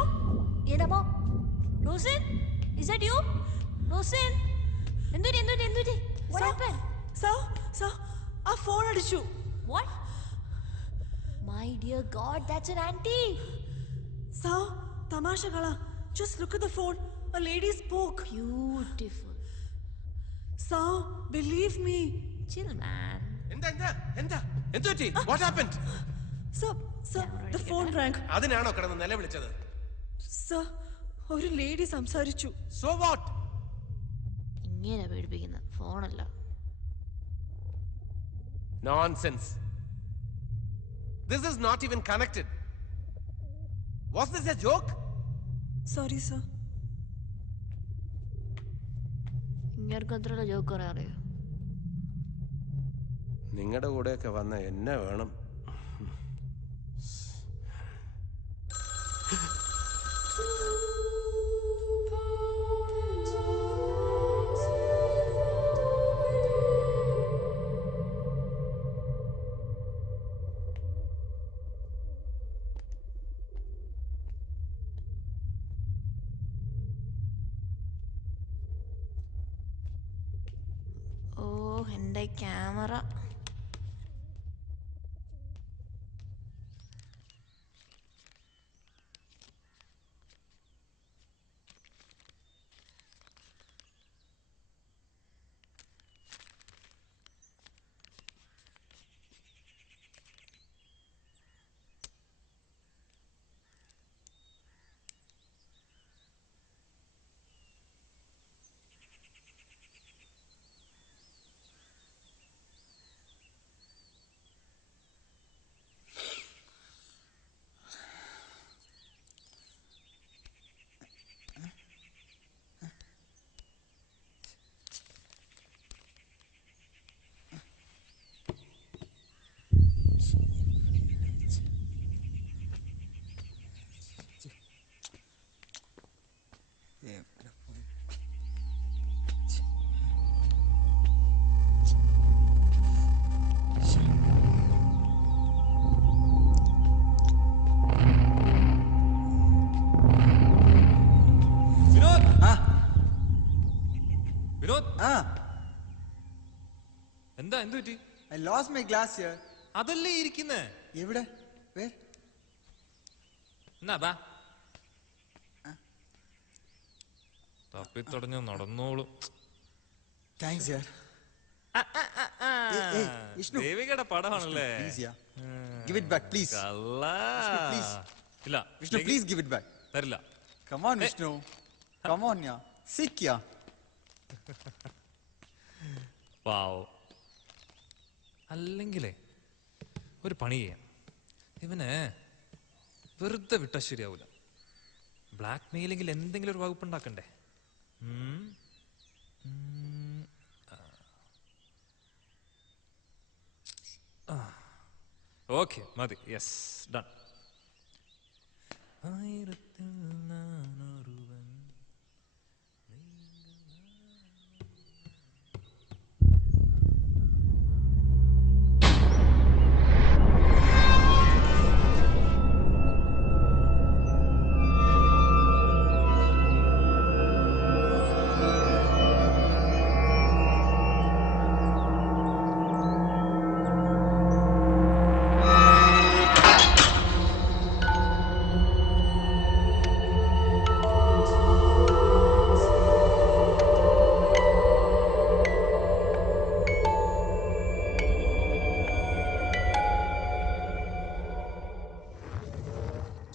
Yedamo? Rosen? Is that you? Rosen? Enduti? What happened? So, our phone adichu. What? My dear God, that's an auntie. So, tamasha kala. Just look at the phone. A lady spoke. Beautiful. Sir, believe me. Chill, man. എന്താ എന്താ എന്താ എന്തു പറ്റി? What happened? Sir, the phone rang. അതിനാണോ കിടന്ന് നിലവിളിച്ചത്? Sir, ഒരു ലേഡി സംസാരിച്ചു. So what? ഇങ്ങനെ പേടിപ്പിക്കുന്ന ഫോണല്ല. Nonsense. This is not even connected. Was this a joke? Sorry, sir. ഇങ്ങനെ അത്രയുള്ള ജോക്ക് പറയാൻ അറിയോ? നിങ്ങളുടെ കൂടെയൊക്കെ വന്ന എന്നെ വേണം. ഓ എൻ്റെ ക്യാമറ. വിനോദ്, Ah, എന്താ എന്ത് പറ്റി? I lost my glass here. അതല്ലേ ഇരിക്കുന്നേ. എവിടെ? Where? എന്നാ ബാ, തപ്പിത്തടഞ്ഞ് നടന്നോളൂ. Thanks, yaar. Hey, Vishnu. ദേവികയുടെ പടമാണല്ലേ? Please, yeah. Give it back, please. കള്ളാ. Vishnu, please. ഇല്ല, Vishnu, please give it back. തരില്ല. Come on, Vishnu. Come on, yeah. Sick, yeah. പാവോ. അല്ലെങ്കിലേ ഒരു പണി ചെയ്യാം. ഇവന് വെറുതെ വിട്ടാ ശരിയാവൂല. ബ്ലാക്ക് മെയിലെങ്കിൽ എന്തെങ്കിലും ഒരു വകുപ്പ് ഉണ്ടാക്കണ്ടേ? ഓക്കെ, മതി. Yes, done. ആയിരത്തിൽ നാനൊരുവൻ.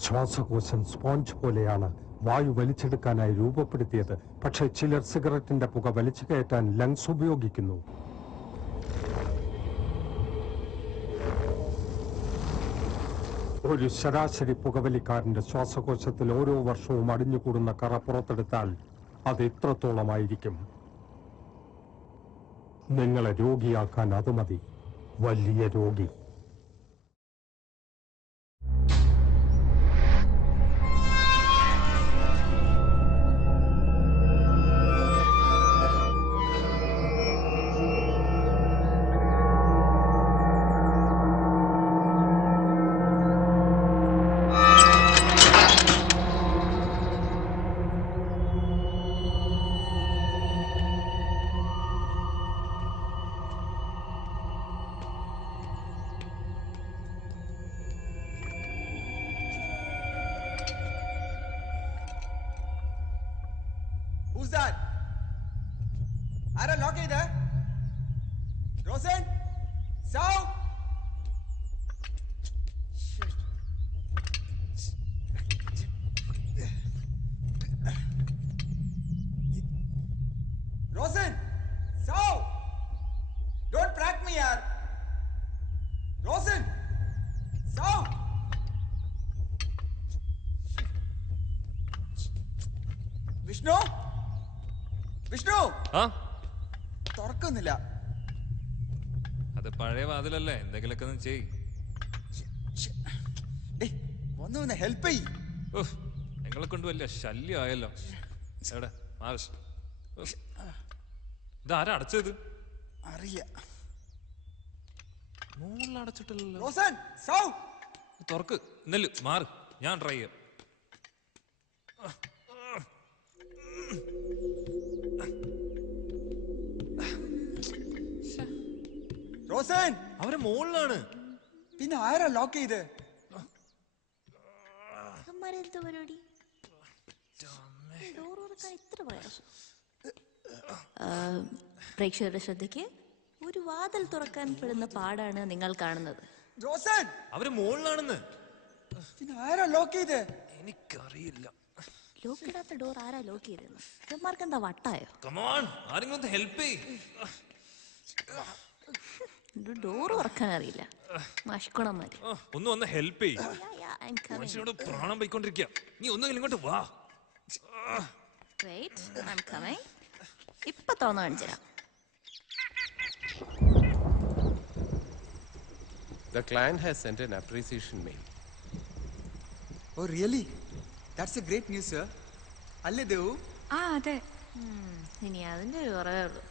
ശ്വാസകോശം സ്പോഞ്ച് പോലെയാണ് വായു വലിച്ചെടുക്കാനായി രൂപപ്പെടുത്തിയത്. പക്ഷേ ചിലർ സിഗരറ്റിന്റെ പുക വലിച്ചു കയറ്റാൻ ലങ്സ് ഉപയോഗിക്കുന്നു. ഒരു ശരാശരി പുകവലിക്കാരന്റെ ശ്വാസകോശത്തിൽ ഓരോ വർഷവും അടിഞ്ഞുകൂടുന്ന കറ പുറത്തെടുത്താൽ അത് ഇത്രത്തോളമായിരിക്കും. നിങ്ങളെ രോഗിയാക്കാൻ അത് മതി. വലിയ രോഗി. ആരാ ലോക്ക് ചെയ്ത്? റോസൻ, സൗ. റോസൻ, സൗ. Don't prank me, yaar. Rosen, സൗ. വിഷ്ണു, വിഷ്ണു, ആ തുറക്കുന്നില്ല. അത് പഴയ വാതിലല്ലേ, എന്തെങ്കിലുമൊക്കെ ഒന്ന് ചെയ്. ഒന്ന് ഹെൽപ്പ് ചെയ്. നിങ്ങളെ കൊണ്ട് വലിയ ശല്യമായല്ലോ. എവിടെ മാർഷ്? ഇതാരാ അടച്ചത്? അറിയാ. മുകളിൽ അടച്ചിട്ടില്ലല്ലോ. റോസൻ, സൗ. തുറക്ക്. നെല്ല് മാറ്, ഞാൻ ട്രൈ ചെയ്യാം. റോസൻ, അവരെ മുകളിലാണ്. പിന്നെ ആരാ ലോക്ക് ചെയ്ത്? അമ്മാരെന്താ പരിപാടി? ഡോർ തുറക്കാൻ ഇത്ര പ്രയാസം? പ്രേക്ഷകരുടെ ശ്രദ്ധയ്ക്ക്, ഒരു വാതിൽ തുറക്കാൻ പെടുന്ന പാടാണ് നിങ്ങൾ കാണുന്നത്. റോസൻ, അവര് മുകളിലാണെന്ന്. പിന്നെ ആരാ ലോക്ക് ചെയ്ത്? എനിക്കറിയില്ല. ലോക്ക് ഇടാത്ത ഡോർ ആരാ ലോക്ക് ചെയ്തെന്ന്? ഇവന്മാർക്ക് എന്താ വട്ടായോ? കമോൺ, ആരെങ്കിലും ഒന്ന് ഹെൽപ്പ് ചെയ്യ്. ഡോർ തുറക്കാൻ അറിയില്ല മഷ്കുണന്മാര്. ഒന്ന് ഹെൽപ്പ് ചെയ്യ്. മനുഷ്യനോട് പ്രാണം പോയിക്കൊണ്ടിരിക്കുക. നീ ഒന്നുകിൽ ഇങ്ങോട്ട് വാ. ഇപ്പൊ തോന്നു കാണിച്ചരാ. The client has sent an appreciation mail. Oh, really? That's a great news, sir. അല്ലേ ദേവു? അതെ. ഇനി അതിന്റെ ഒരു കുറവേ ഉള്ളൂ.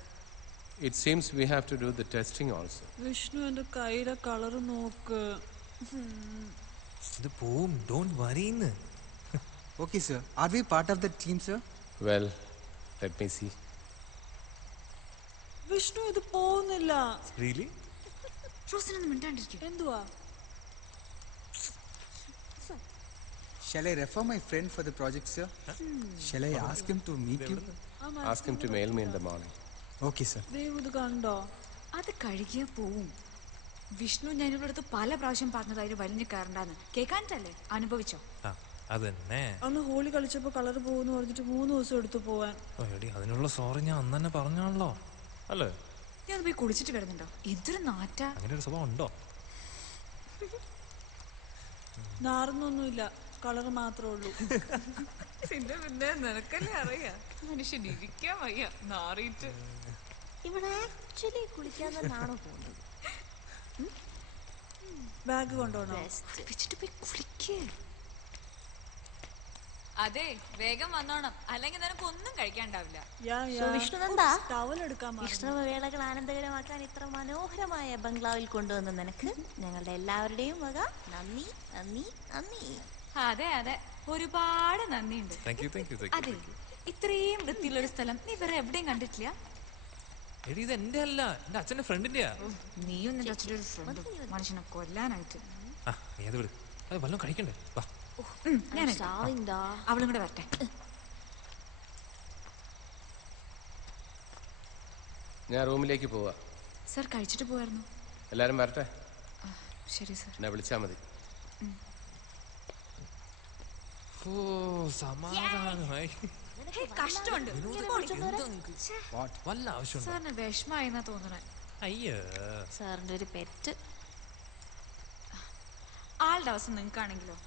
It seems we have to do the testing also. Vishnu എന്റെ കയ്യിലെ കളർ നോക്ക്. ഇത് പോവും, don't വറിന്ന്. Okay, sir. Are we part of the team, sir? Well, let me see. Vishnu ഇത് പോകുന്നില്ല. Really? റോസിനൊന്നും മിണ്ടാണ്ടിരിക്കും. എന്തുവാ? Shall I refer my friend for the project, sir? Shall I ask him to meet you? Ask him to mail me in the morning. Okay, sir. Dev ഇത് കണ്ടോ? അത് കഴുകിയാ പോവും. വിഷ്ണു ഞാനിവിടെ അടുത്ത് പല പ്രാവശ്യം പറഞ്ഞതായി വലിഞ്ഞു കയറണ്ടാന്ന്. കേൾക്കാനിട്ടല്ലേ? അനുഭവിച്ചോ? അതന്നെ. അന്ന് ഹോളി കളിച്ചപ്പോ കളർ പോകുന്നു പറഞ്ഞിട്ട് 3 ദിവസം എടുത്തു പോവാൻ. അതിനുള്ള സോറി ഞാൻ അന്ന് തന്നെ പറഞ്ഞാണല്ലോ അല്ലേ? നീ അത് പോയി കുളിച്ചിട്ട് കിടന്നുണ്ടോ? എന്തൊരു നാറ്റാ. അങ്ങനെ ഒരു സ്വഭാവം ഉണ്ടോ? നാറുന്നൊന്നുമില്ല, കളർ മാത്രമേ ഉള്ളൂ. പിന്നെ നിനക്കല്ലേ അറിയാ, മനുഷ്യൻ ഇരിക്കാൻ വയ്യ നാറിയിട്ട്. ഇവിടെ ആക്ച്വലി കുളിക്കാൻ തന്നെയാണോ പോകുന്നത്? ബാഗ് കൊണ്ടോണോ? വെച്ചിട്ട് പോയി കുളിക്കേ. അതെ, വേഗം വന്നോണം, അല്ലെങ്കിൽ നിനക്ക് ഒന്നും കഴിക്കാണ്ടാവില്ല. വിഷ്ണുനന്ദ, ടവൽ എടുക്കാൻ വിഷ്ണുവേളകൾ ആനന്ദകരമാക്കാൻ ഇത്ര മനോഹരമായ ബംഗ്ലാവിൽ കൊണ്ടുവന്ന നിനക്ക് ഞങ്ങളുടെ എല്ലാവരുടെയും വക നന്ദി നന്ദി നന്ദി. അതെ അതെ, ഒരുപാട് നന്ദിയുണ്ട്. അതെ, ഇത്രയും വൃത്തിയുള്ളൊരു സ്ഥലം നീ വേറെ എവിടെയും കണ്ടിട്ടില്ല. ഇത് എന്റെ അല്ല, എന്റെ അച്ഛന്റെ ഫ്രണ്ടിന്റെയാ. നീയും നിന്റെ അച്ഛൻ്റെ ഒരു ഫ്രണ്ട് മനുഷ്യനെ കൊല്ലാനായിട്ട്. നീ അത് വിട്, അത് വല്ലതും കഴിക്കണ്ടേ? വാ, അവളും കൂടെ വരട്ടെ. ഞാൻ റൂമിലേക്ക് പോവാ. സർ കഴിച്ചിട്ട് പോവായിരുന്നു. എല്ലാരും വരട്ടെ. ശരി സർ. എന്നെ വിളിച്ചാ മതി. ഓ സമാധാനമായി. കഷ്ടമുണ്ട്. വല്ല ആവശ്യം സാറിന് വിഷമായെന്നാ തോന്നണേ. അയ്യോ, സാറിന്റെ ഒരു പെറ്റ്. ആളുടെ അവസ്ഥ നിങ്ങൾക്കാണെങ്കിലോ?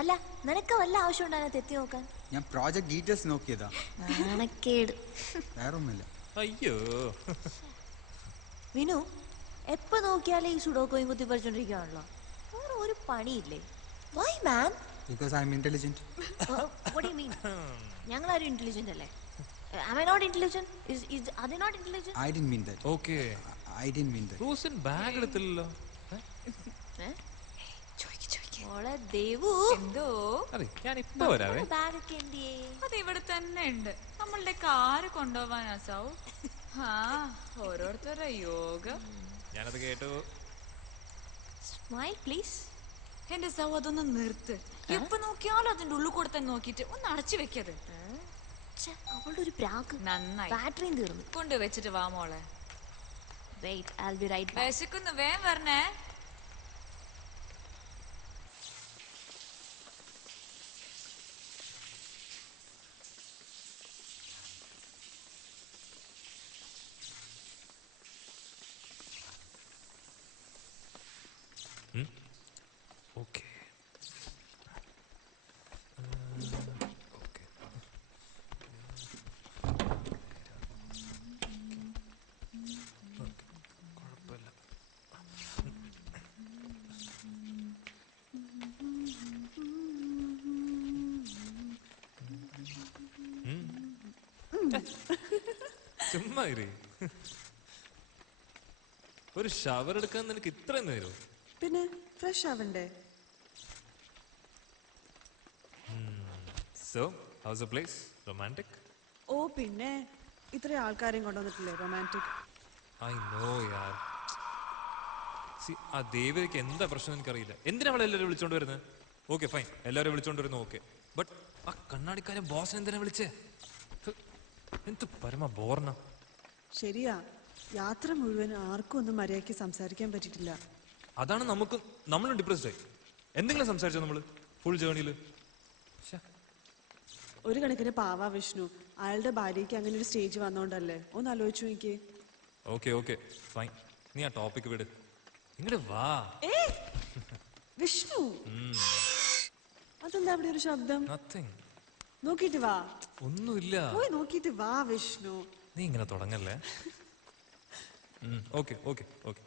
അല്ല, നിനക്ക് വല്ല ആവശ്യം ഉണ്ടായിരുന്നു എത്തി നോക്കാൻ? ഞാൻ പ്രോജക്ട് ഡീറ്റെയിൽസ് നോക്കിയതാ. നാണക്കേട്. വേറൊന്നുമില്ല. അയ്യോ വിനു, എപ്പോ നോക്കിയാലേ ഈ സുഡോക്കോയും കുത്തി പറിച്ചോണ്ടിരിക്കുകയാണല്ലോ. വേറെ ഒരു പണിയില്ലേ? Why, man? Because I'm intelligent. What do you mean? ഞങ്ങളാരും ഇന്റലിജന്റ് അല്ലേ? Am I not intelligent? Are they not intelligent? I didn't mean that. Okay. I didn't mean that. Rosin bag എടുത്തില്ലല്ലോ. മോളെ ദേവു, എന്തോ അതെ, ഞാൻ ഇപ്പൊ വരാവേ. ബാഗ് ഒക്കെ എന്തിയേ? അത് ഇവിടെ തന്നെ ഉണ്ട്. നമ്മളുടെ കാറ് കൊണ്ടുപോവാനാ സൗ. ഓരോരുത്തരുടെ യോഗം. ഞാനത് കേട്ടു. Smile, please. എന്റെ സൗ, അതൊന്ന് നിർത്ത്. എപ്പൊ നോക്കിയാലും അതിന്റെ ഉള്ളിൽ കൂടെ തന്നെ നോക്കിട്ട് ഒന്ന് അടച്ചു വെക്കത്. അവളുടെ ഒരു പ്രാക്ക്. നന്നായി. ബാറ്ററിയും തീർന്നു. കൊണ്ട് വെച്ചിട്ട് വാ മോളെ. Wait, I'll be right back. വിശക്കുന്നു, വേഗം വരണേ. Okay. ചുമ്മാ ഇരി. ഒരു ഷവർ എടുക്കാൻ നിനക്ക് ഇത്രയും നേരം? പിന്നെ ഫ്രഷ് ആവണ്ടേ? So, how's the place? Romantic? ഓ പിന്നെ ഇത്രയും ആൾക്കാരെയും കൊണ്ടുവന്നിട്ടില്ലേ romantic. I know, yaar. See, ആ ദേവിക്ക് എന്താ പ്രശ്നം എനിക്കറിയില്ല. എന്തിനാ അവളെ എല്ലാവരും വിളിച്ചോണ്ട് വരുന്നത്? ഓക്കെ ഫൈൻ, എല്ലാവരും വിളിച്ചോണ്ട് വരുന്നു, ഓക്കെ. ബട്ട് ആ കണ്ണാടിക്കാരൻ ബോസിനെ എന്തിനാ വിളിച്ചേ? എന്ത് പരമ ബോർണ. ശരിയാ, യാത്ര മുഴുവൻ ആർക്കും ഒന്നും മര്യാദയ്ക്ക് സംസാരിക്കാൻ പറ്റിയിട്ടില്ല. അതാണ് നമ്മളും ഡിപ്രസ്ഡ് ആയി. എന്തെങ്കിലും സംസാരിച്ചോ നമ്മള് ഫുൾ ജേർണിയില്? ഒരു കണക്കിന് പാവാ വിഷ്ണു, അയാളുടെ ഭാര്യയ്ക്ക് അങ്ങനെ ഒരു സ്റ്റേജ് വന്നോണ്ടല്ലേ. ഒന്ന് ആലോചിച്ചു എനിക്ക്. ഓക്കെ ഓക്കെ ഫൈൻ, നീ ആ ടോപ്പിക് വിട്. ഇങ്ങോട്ട് വാ. വിഷ്ണു, അതെന്താ അവിടെ ഒരു ശബ്ദം? നത്തിങ്. നോക്കിട്ട് വാ. ഒന്നുമില്ല, പോയി നോക്കിട്ട് വാ വിഷ്ണു. നീ ഇങ്ങനെ തുടങ്ങല്ലേ. Okay okay okay.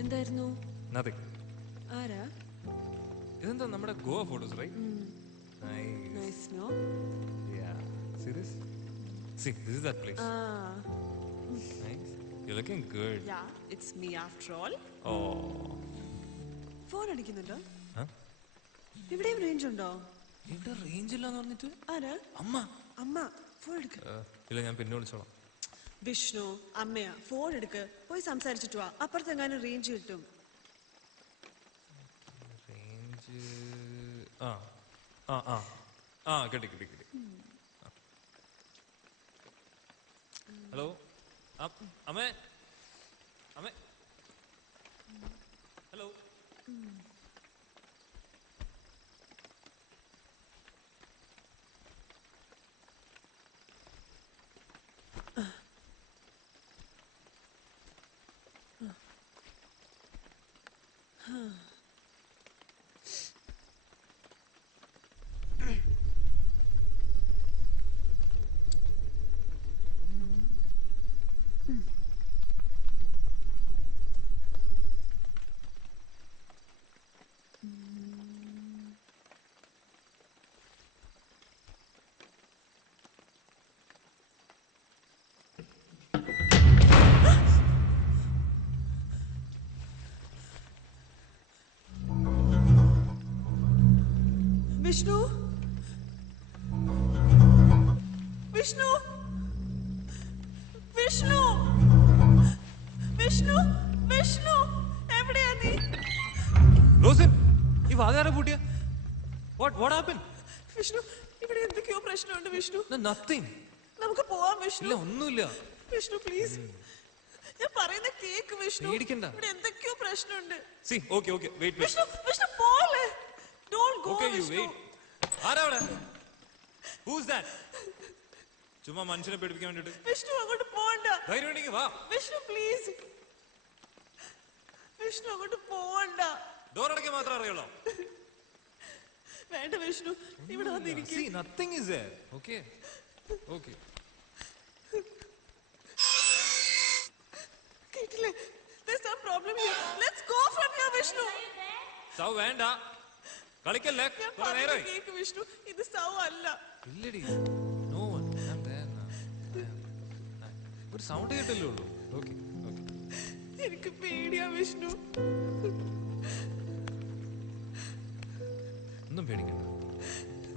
എന്തായിരുന്നു? Nothing. ആരാ? ഇതെന്താ നമ്മുടെ Goa photos, right? Nice, no? Yeah. See this? See, this is that place. Nice. You're looking good. Yeah, it's me after all. Oh. Phone അടിക്കുന്നുണ്ടോ? Huh? ഇവിടെയും റേഞ്ച് ഉണ്ടോ? ഇവിടെ റേഞ്ച് ഇല്ലാന്ന് പറഞ്ഞിട്ട്? ആരാ? അമ്മ. അമ്മ, ഫോൺ എടുക്ക. ഇല്ല, ഞാൻ പിന്നെ വിളിച്ചോളാം. വിഷ്ണു, അമ്മയാ, ഫോൺ എടുക്ക്. പോയി സംസാരിച്ചിട്ട് വാ. അപ്പുറത്തെങ്ങാനും റേഞ്ച് കിട്ടും. റേഞ്ച് ആ ആ ആ ആ കിട്ടി കിട്ടി കിട്ടി. ഹലോ അമ്മേ, അമ്മേ, ഹലോ. വിഷ്ണു, വിഷ്ണു, വിഷ്ണു, വിഷ്ണു, വിഷ്ണു, എവിടെയാ നീ? റോസിൻ, ഈ വാതിലാരാ പൂട്ടിയ? What happened? വിഷ്ണു, ഇവിടെ എന്തൊക്കെയോ പ്രശ്നമുണ്ട് വിഷ്ണു. Nothing. നമുക്ക് പോവാം വിഷ്ണു. ഇല്ല, ഒന്നുമില്ല. വിഷ്ണു പ്ലീസ്, ഞാൻ പറയുന്ന കേക്ക് വിഷ്ണു. പേടിക്കണ്ട. ഇവിടെ എന്തൊക്കെയോ പ്രശ്നമുണ്ട്. See, okay, wait. Vishnu, Vishnu പോലെ. Don't go Okay, you Vishnu. wait. ആരാ അവിടെ? Who's that? ചുമ്മാ മനുഷ്യനെ പേടിപ്പിക്കാൻ വേണ്ടിട്ട്. വിഷ്ണു അങ്ങോട്ട് പോവണ്ട. ധൈര്യം ഉണ്ടെങ്കിൽ വാ. വിഷ്ണു പ്ലീസ്. വിഷ്ണു അങ്ങോട്ട് പോവണ്ട. ഡോർ അടയ്ക്കാൻ മാത്രം അറിയുള്ളൂ. വേണ്ട വിഷ്ണു, ഇവിടെ വന്നിരിക്കും. See, nothing is there. Okay. കേട്ടില്ലേ? There's some വേണ്ട കളിക്കല്ലേ കുറെ നേരമായി കേക്ക് വിഷ്ണു ഇത് സൗ അല്ല ഇല്ലടി നോ വൺ ഒരു സൗണ്ട് കേട്ടല്ലേ ഉള്ളൂ ഓക്കെ ഓക്കെ എനിക്ക് പേടിയാ വിഷ്ണു ഒന്നും പേടിക്കണ്ട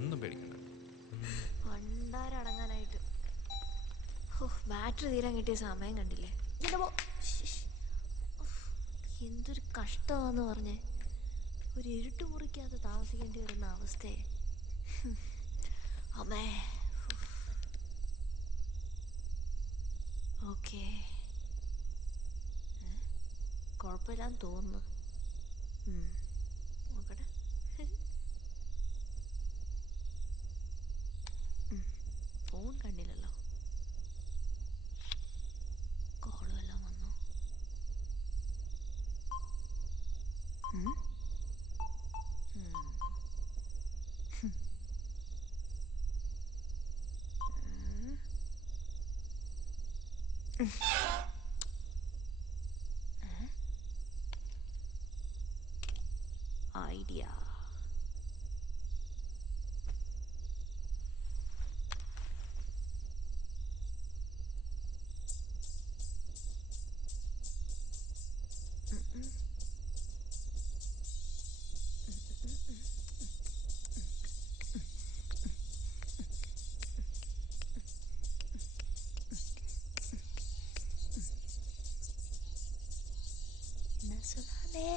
ഒന്നും പേടിക്കണ്ട പണ്ടാരടങ്ങാനായിട്ട് ബാറ്ററി തീരാൻ കിട്ടിയ സമയം കണ്ടില്ലേ എന്തൊരു കഷ്ടമാന്ന് പറഞ്ഞേ ഒരു ഇരുട്ട് മുറിക്കകത്ത് താമസിക്കേണ്ടി വരുന്ന അവസ്ഥയെ അമ്മേ ഓക്കെ കുഴപ്പമില്ലാന്ന് തോന്നുന്നു നോക്കട്ടെ ഫോൺ കണ്ടില്ലല്ലോ കോളും എല്ലാം വന്നു idea സുധാമേ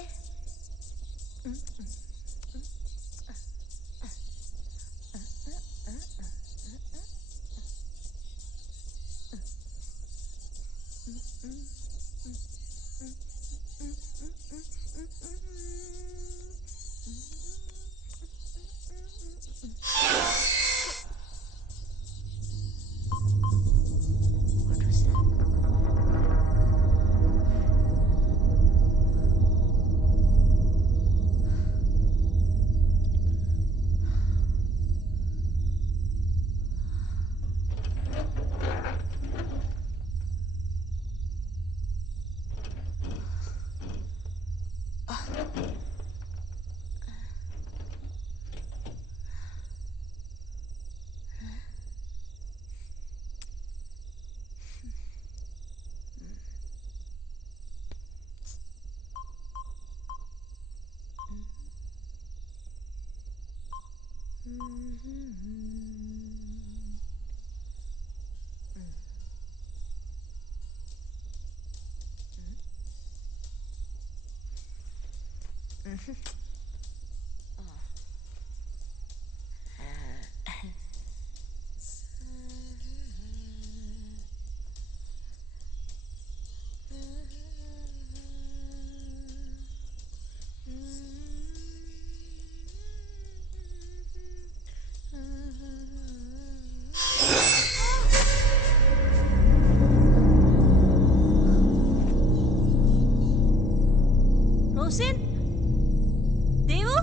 Rosin? Devu?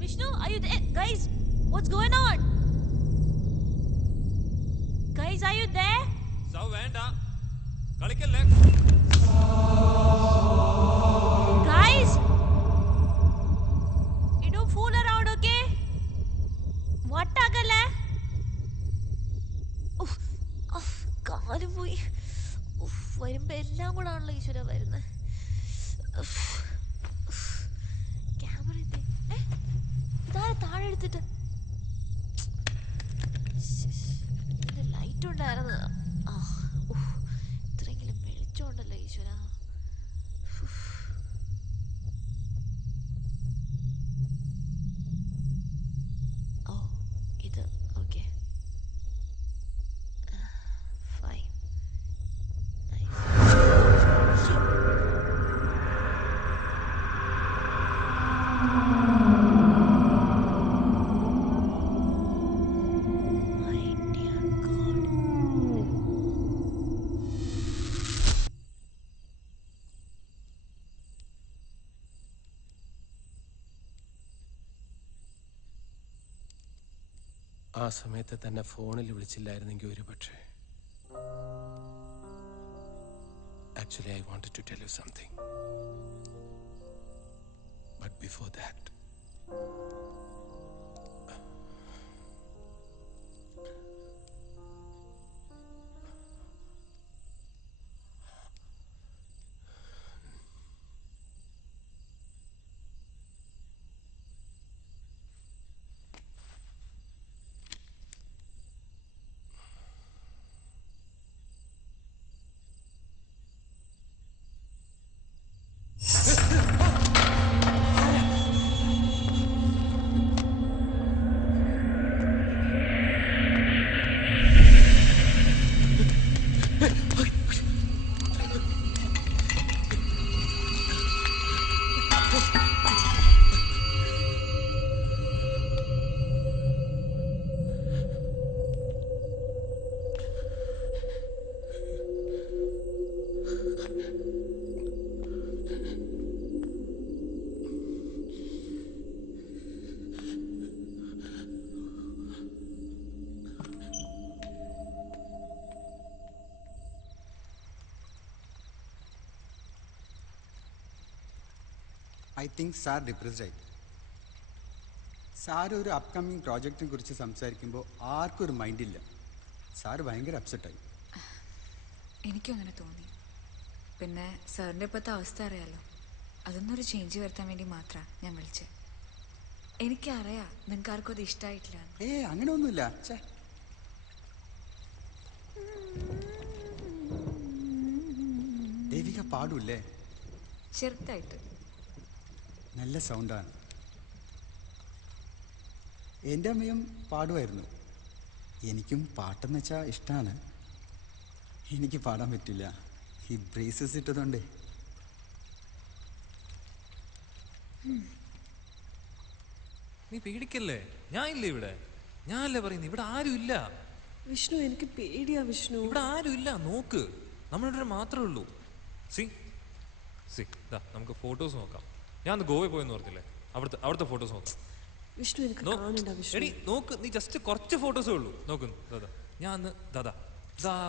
Vishnu, are you there? Guys, what's going on? Guys, are you there? സൗ വേണ്ട കളിക്കല്ലേ Guys! You don't fool around, okay? വട്ടാക്കല്ലേ? കാല് പോയി വരുമ്പോ എല്ലാം കൂടെ ആണല്ലോ ഈശ്വര വരുന്നത്. ക്യാമറ ഇതാരെ താഴെ എടുത്തിട്ട് ലൈറ്റ് ഉണ്ടായിരുന്നു. ഇത്രയെങ്കിലും വെളിച്ചമുണ്ടല്ലോ ഈശ്വര. ഓ ഇത് ഓക്കെ ഫൈൻ. ആ സമയത്ത് തന്നെ ഫോണിൽ വിളിച്ചില്ലായിരുന്നെങ്കിൽ ഒരു പക്ഷേ. Actually, I wanted to tell you something. But before that. I think sir depressed ആയി. സാർ ഒരു അപ്കമ്മിങ് പ്രോജക്റ്റിനെ കുറിച്ച് സംസാരിക്കുമ്പോൾ ആർക്കും ഒരു മൈൻഡില്ല. സാർ ഭയങ്കര അപ്സെറ്റായി. എനിക്കും അങ്ങനെ തോന്നി. പിന്നെ സാറിൻ്റെ ഇപ്പോഴത്തെ അവസ്ഥ അറിയാലോ, അതൊന്നൊരു ചേഞ്ച് വരുത്താൻ വേണ്ടി മാത്രമാണ് ഞാൻ വിളിച്ചത്. എനിക്കറിയാം നിങ്ങൾക്ക് ആർക്കും അത് ഇഷ്ടമായിട്ടില്ല. അങ്ങനെ ഒന്നുമില്ല. ദേവിക പാടൂല്ലേ? ചെറുതായിട്ട്. നല്ല സൗണ്ടാണ്. എൻ്റെ അമ്മയും പാടുമായിരുന്നു. എനിക്കും പാട്ടെന്ന് വെച്ചാൽ ഇഷ്ടമാണ്. എനിക്ക് പാടാൻ പറ്റില്ല, ഈ ബ്രേസസ് ഇട്ടതുകൊണ്ടേ. നീ പേടിക്കല്ലേ, ഞാൻ ഇല്ലേ ഇവിടെ. ഞാനല്ലേ പറയുന്നത്, ഇവിടെ ആരും ഇല്ല. വിഷ്ണു, എനിക്ക് പേടിയാ വിഷ്ണു. ഇവിടെ ആരും ഇല്ല, നോക്ക്, നമ്മളിവിടെ മാത്രമേ ഉള്ളൂ. സി സി ദാ നമുക്ക് ഫോട്ടോസ് നോക്കാം. ഞാൻ അന്ന് ഗോവയിൽ പോയെന്ന് പറഞ്ഞില്ലേ, അവിടുത്തെ ഫോട്ടോസ് നോക്കാം. വിഷ്ണു, എനിക്ക് കാണണ്ട വിഷ്ണു. എടി നോക്ക്, നീ ജസ്റ്റ് കുറച്ച് ഫോട്ടോസേ ഉള്ളൂ. നോക്കുന്നു ദാദാ, ഞാൻ അന്ന് ദാദാ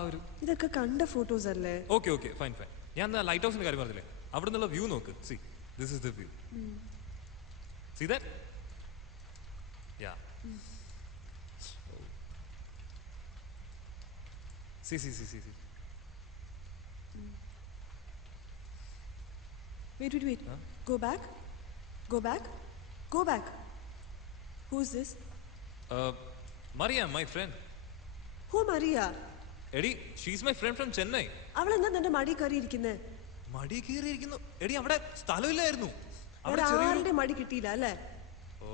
ഒരു ഇതൊക്കെ കണ്ട ഫോട്ടോസ് അല്ലേ? Okay okay fine fine. ഞാൻ അന്ന് ലൈറ്റ് ഹൗസിന്റെ കാര്യം പറഞ്ഞില്ലേ, അവിടെ നിന്നുള്ള വ്യൂ നോക്ക്. See this is the view. C that? Yeah. See. Wait. Huh? Go back. Who's this? Maria, my friend. Who Maria? Eddie, she's my friend from Chennai. അവൾ എന്താ നിന്റെ മടി കയറി ഇരിക്കുന്നേ? മടി കയറി ഇരിക്കുന്നു? എടി അവിടെ സ്ഥലമില്ലായിരുന്നു. ആരുടെ മടി കിട്ടിയില്ല അല്ലേ? ഓ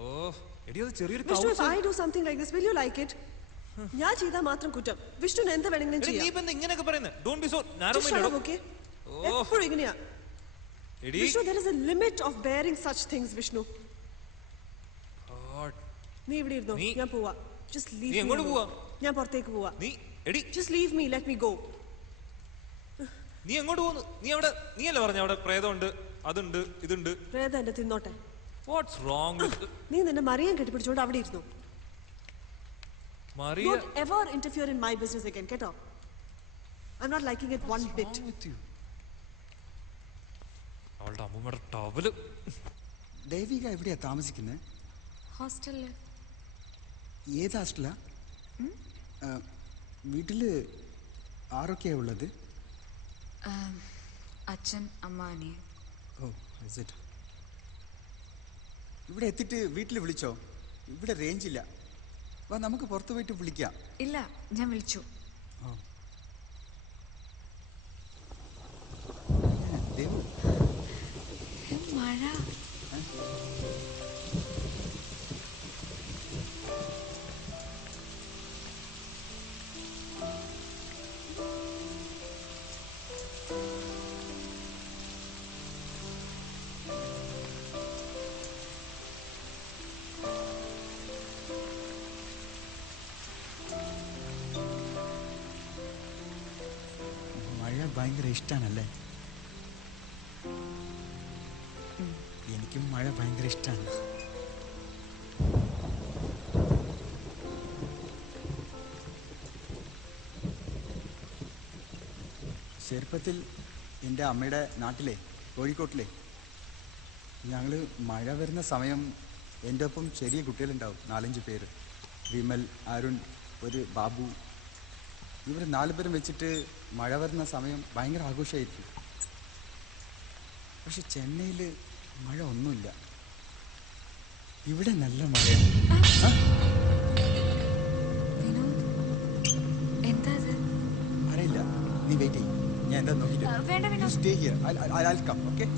എടി, അത് ചെറിയൊരു Vishnu, if I do something like this, will you like it? ഞാൻ ചെയ്താൽ മാത്രം കുറ്റം. വിഷ്ണുവിന് എന്താ വേണമെങ്കിലും ചെയ്യാം. നീ ഇപ്പോ ഇങ്ങനെയൊക്കെ പറയുന്നത്? Don't be so narrow minded. Okay? എപ്പോഴും ഇങ്ങനെയാ. Vishnu, there is a limit of bearing such things, Vishnu. God. നീ ഇവിടെ ഇരുന്നോ, ഞാൻ പോവാ. Just leave me. നീ എങ്ങോട്ട് പോവാ? ഞാൻ പുറത്തേക്ക് പോവാ. നീ എടി Just leave me, let me go. നീ എങ്ങോട്ട് പോകുന്നു? നീ അല്ലേ പറഞ്ഞ അവിടെ പ്രേതമുണ്ട്, അതുണ്ട്, ഇതുണ്ട്. പ്രേതം എന്നെ തിന്നോട്ടെ. What's wrong with നീ നിന്റെ മറിയം കെട്ടിപ്പിടിച്ചോണ്ട് അവിടെ ഇരുന്നു. Maria, don't ever interfere in my business again. Get up. I'm not liking it one bit. അവളുടെ അമ്മൂമ്മയുടെ ടവല്. ദേവിക എവിടെയാ താമസിക്കുന്നത്? ഹോസ്റ്റലില്. ഏത് ഹോസ്റ്റലാ? വീട്ടില് ആരൊക്കെയാ ഉള്ളത്? അച്ഛൻ, അമ്മ, അനിയൻ. ഓ, ഇവിടെ എത്തിയിട്ട് വീട്ടിൽ വിളിച്ചോ? ഇവിടെ റേഞ്ച് ഇല്ല. വാ, നമുക്ക് പുറത്തു പോയിട്ട് വിളിക്കാം. ഇല്ല, ഞാൻ വിളിച്ചു. മഴ. ഭയങ്കര ഇഷ്ടാണല്ലേ? എനിക്കും മഴ ഭയങ്കര ഇഷ്ടമാണ്. ചെറുപ്പത്തിൽ എൻ്റെ അമ്മയുടെ നാട്ടിലെ കോഴിക്കോട്ടിലെ ഞങ്ങൾ മഴ വരുന്ന സമയം എൻ്റെ ഒപ്പം ചെറിയ കുട്ടികളുണ്ടാവും 4-5 പേര്. വിമൽ, അരുൺ, ഒരു ബാബു. ഇവർ 4 പേരും വെച്ചിട്ട് മഴ വരുന്ന സമയം ഭയങ്കര ആഘോഷമായിരിക്കും. പക്ഷെ ചെന്നൈയിൽ മഴ ഒന്നുമില്ല. ഇവിടെ നല്ല മഴയാണ്. വിനോദ്, എന്താ അത്? അറിയില്ല, നീ വെയിറ്റ് ചെയ്യും. ഞാൻ എന്താ വേണ്ട നോക്കിയിട്ട് Vinod. Stay here. I'll come, okay?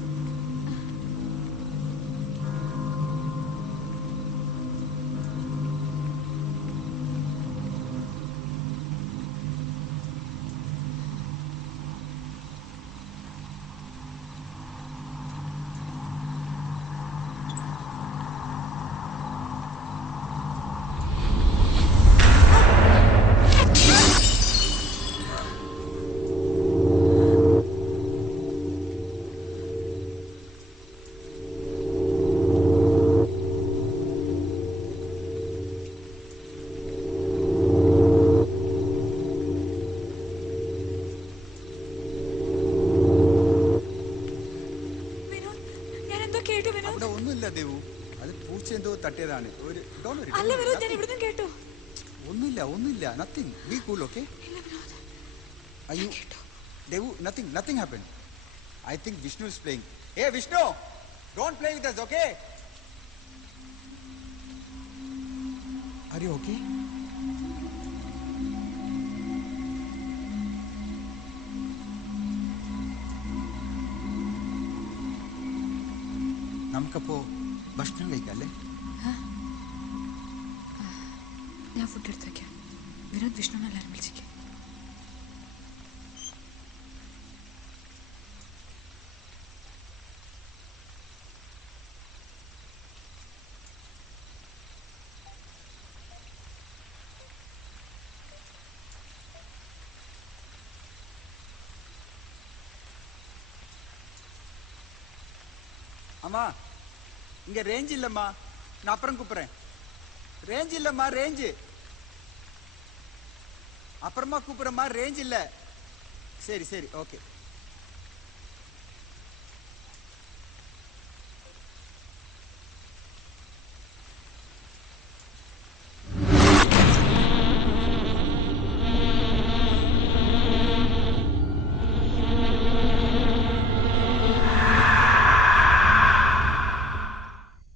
Vinod, ഞാൻ എന്തോ കേട്ടു വിനോദ്. അവിടെ ഒന്നുമില്ല ദേവു, അത് പൂച്ച എന്തോ തട്ടിയതാണ്. അല്ല വിനോദ്, ഞാൻ ഇവിടുന്ന് കേട്ടു. ഒന്നുമില്ല, നത്തിങ്. B cool, okay? ഇല്ല വിനോദ്, അയ്യോ Devu, nothing happen. I think Vishnu is playing. Hey Vishnu, don't play with us, okay? Are you okay? നമുക്കപ്പോ ഭക്ഷണം കഴിക്കാം അല്ലേ? ഞാൻ ഫുഡ് എടുത്ത് വെക്കാം. വിനോദ് വിഷ്ണുവിനെ എല്ലാവരും വിളിച്ചിരിക്കും. அம்மா இங்க ரேஞ்ச் இல்லம்மா, நான் அப்புறம் கூப்பிடுறேன். ரேஞ்ச் இல்லம்மா, ரேஞ்சு அப்புறமா கூப்பிடுறேம்மா, ரேஞ்ச் இல்ல. சரி சரி, ஓகே.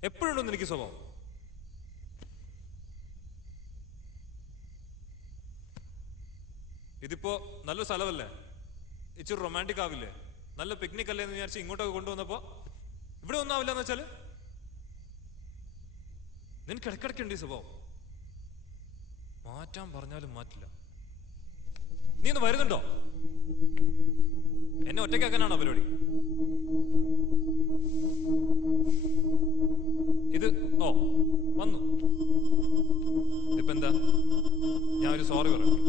എപ്പോഴുണ്ടോന്ന് എനിക്ക് സ്വഭാവം. ഇതിപ്പോ നല്ലൊരു സ്ഥലമല്ലേ, ഇച്ചിരി റൊമാൻറ്റിക് ആവില്ലേ, നല്ല പിക്നിക് അല്ലേ എന്ന് വിചാരിച്ച് ഇങ്ങോട്ടൊക്കെ കൊണ്ടുവന്നപ്പോ ഇവിടെ ഒന്നും ആവില്ല എന്ന് വെച്ചാല് നിനക്ക് ഇടക്കിടക്കുണ്ട് ഈ സ്വഭാവം. മാറ്റാൻ പറഞ്ഞാലും മാറ്റില്ല. നീ ഒന്ന് വരുന്നുണ്ടോ? എന്നെ ഒറ്റയ്ക്കാക്കാനാണോ പരിപാടി? ഇത് വന്നു. ഇതിപ്പോ എന്താ? ഞാൻ ഒരു സോറി പറയണം.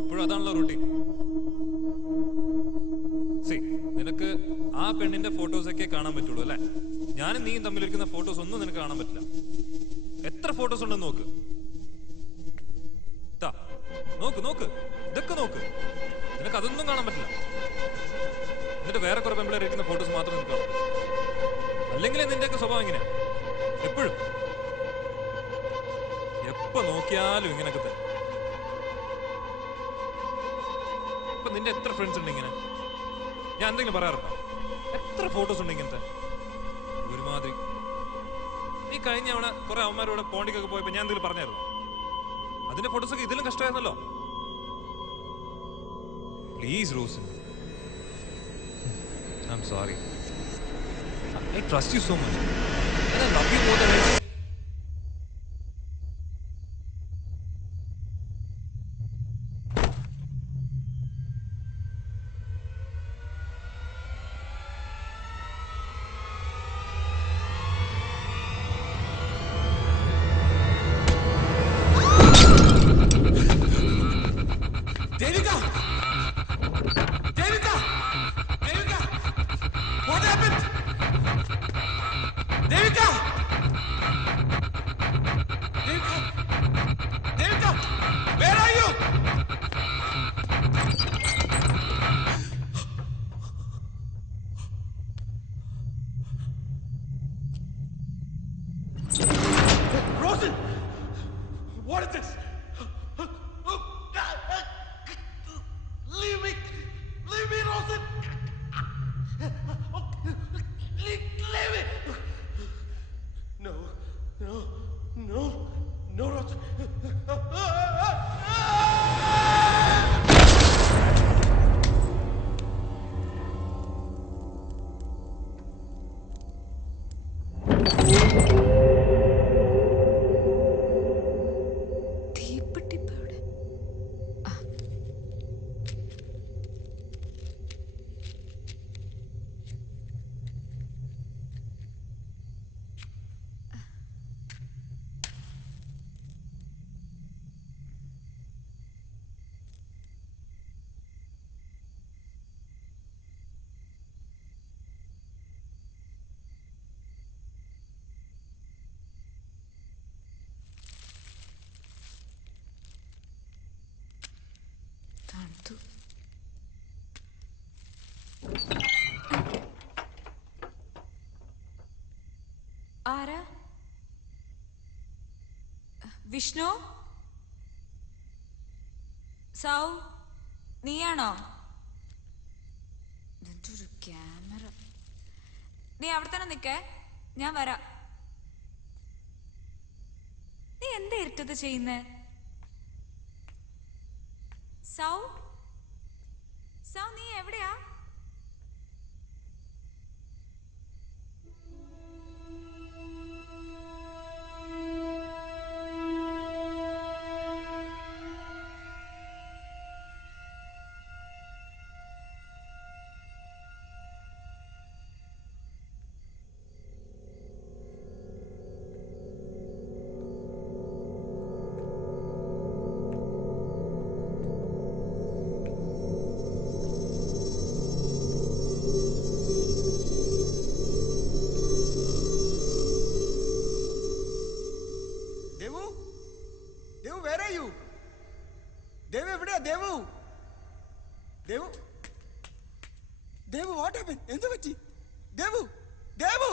എപ്പോഴും അതാണല്ലോ റൂട്ടീൻ. സി, നിനക്ക് ആ പെണ്ണിന്റെ ഫോട്ടോസ് ഒക്കെ കാണാൻ പറ്റുള്ളൂ അല്ലെ? ഞാനും നീയും തമ്മിലിരിക്കുന്ന ഫോട്ടോസ് ഒന്നും നിനക്ക് കാണാൻ പറ്റില്ല. എത്ര ഫോട്ടോസ് ഉണ്ടെന്ന് നോക്ക്. നോക്ക്, ഇതൊക്കെ നോക്ക്. നിനക്ക് അതൊന്നും കാണാൻ പറ്റില്ല. എന്നിട്ട് വേറെ കുറെ പെമ്പിളേർ ഇരിക്കുന്ന ഫോട്ടോസ് മാത്രം നിനക്ക് കാണാം. അല്ലെങ്കിൽ നിന്റെയൊക്കെ സ്വഭാവം ഇങ്ങനെ എപ്പോഴും, എപ്പോ നോക്കിയാലും ഇങ്ങനെയൊക്കെ തന്നെ. ഇപ്പൊ നിന്റെ എത്ര ഫ്രണ്ട്സ് ഉണ്ട് ഇങ്ങനെ? ഞാൻ എന്തെങ്കിലും പറയാറുണ്ടോ? എത്ര ഫോട്ടോസ് ഉണ്ട് ഇങ്ങനത്തെ? ഒരുമാതിരി. നീ കഴിഞ്ഞ അവിടെ കുറെ അവന്മാരോട് പോണ്ടിക്കൊക്കെ പോയപ്പോ ഞാൻ എന്തെങ്കിലും പറഞ്ഞായിരുന്നു? അതിന്റെ ഫോട്ടോസൊക്കെ ഇതിലും കഷ്ടമായിരുന്നല്ലോ. Please Rose, I am sorry. I trust you so much. And I love you more than anything. Devika! What happened? Devika! തണുത്തു. ആരാ? വിഷ്ണു? സൗ, നീയാണോ? ഇതൊരു ക്യാമറ. നീ അവിടെ തന്നെ നിക്കേ, ഞാൻ വരാം. നീ എന്താ ഇരുട്ടത് ചെയ്യുന്നേ? സൗ, സൗ, നീ എവിടെയാ? എന്ത് പറ്റി? ദേവു, ദേവു!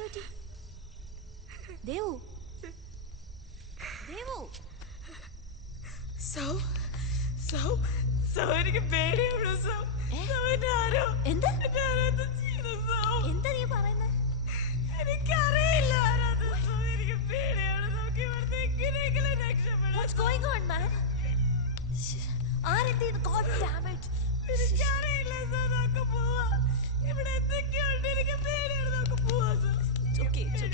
എന്ത് പറ്റി? ദേവു ദേവു എനിക്ക് പേടിയുള്ളൂ. എന്താ നീ പറയുന്നത്? എനിക്കറിയില്ല. എനിക്ക് പേടിയാണ്. നമുക്ക് ഇവിടുന്ന് എങ്ങനെയെങ്കിലും രക്ഷപ്പെടാം. What's going on, man? ആരെന്ത്? God damn it. എനിക്കറിയില്ല സർ. നമുക്ക് പോവാം. ഇവിടെ എന്തൊക്കെയുണ്ട്. എനിക്ക് പേടിയാണ്. നമുക്ക് പോവാം sir.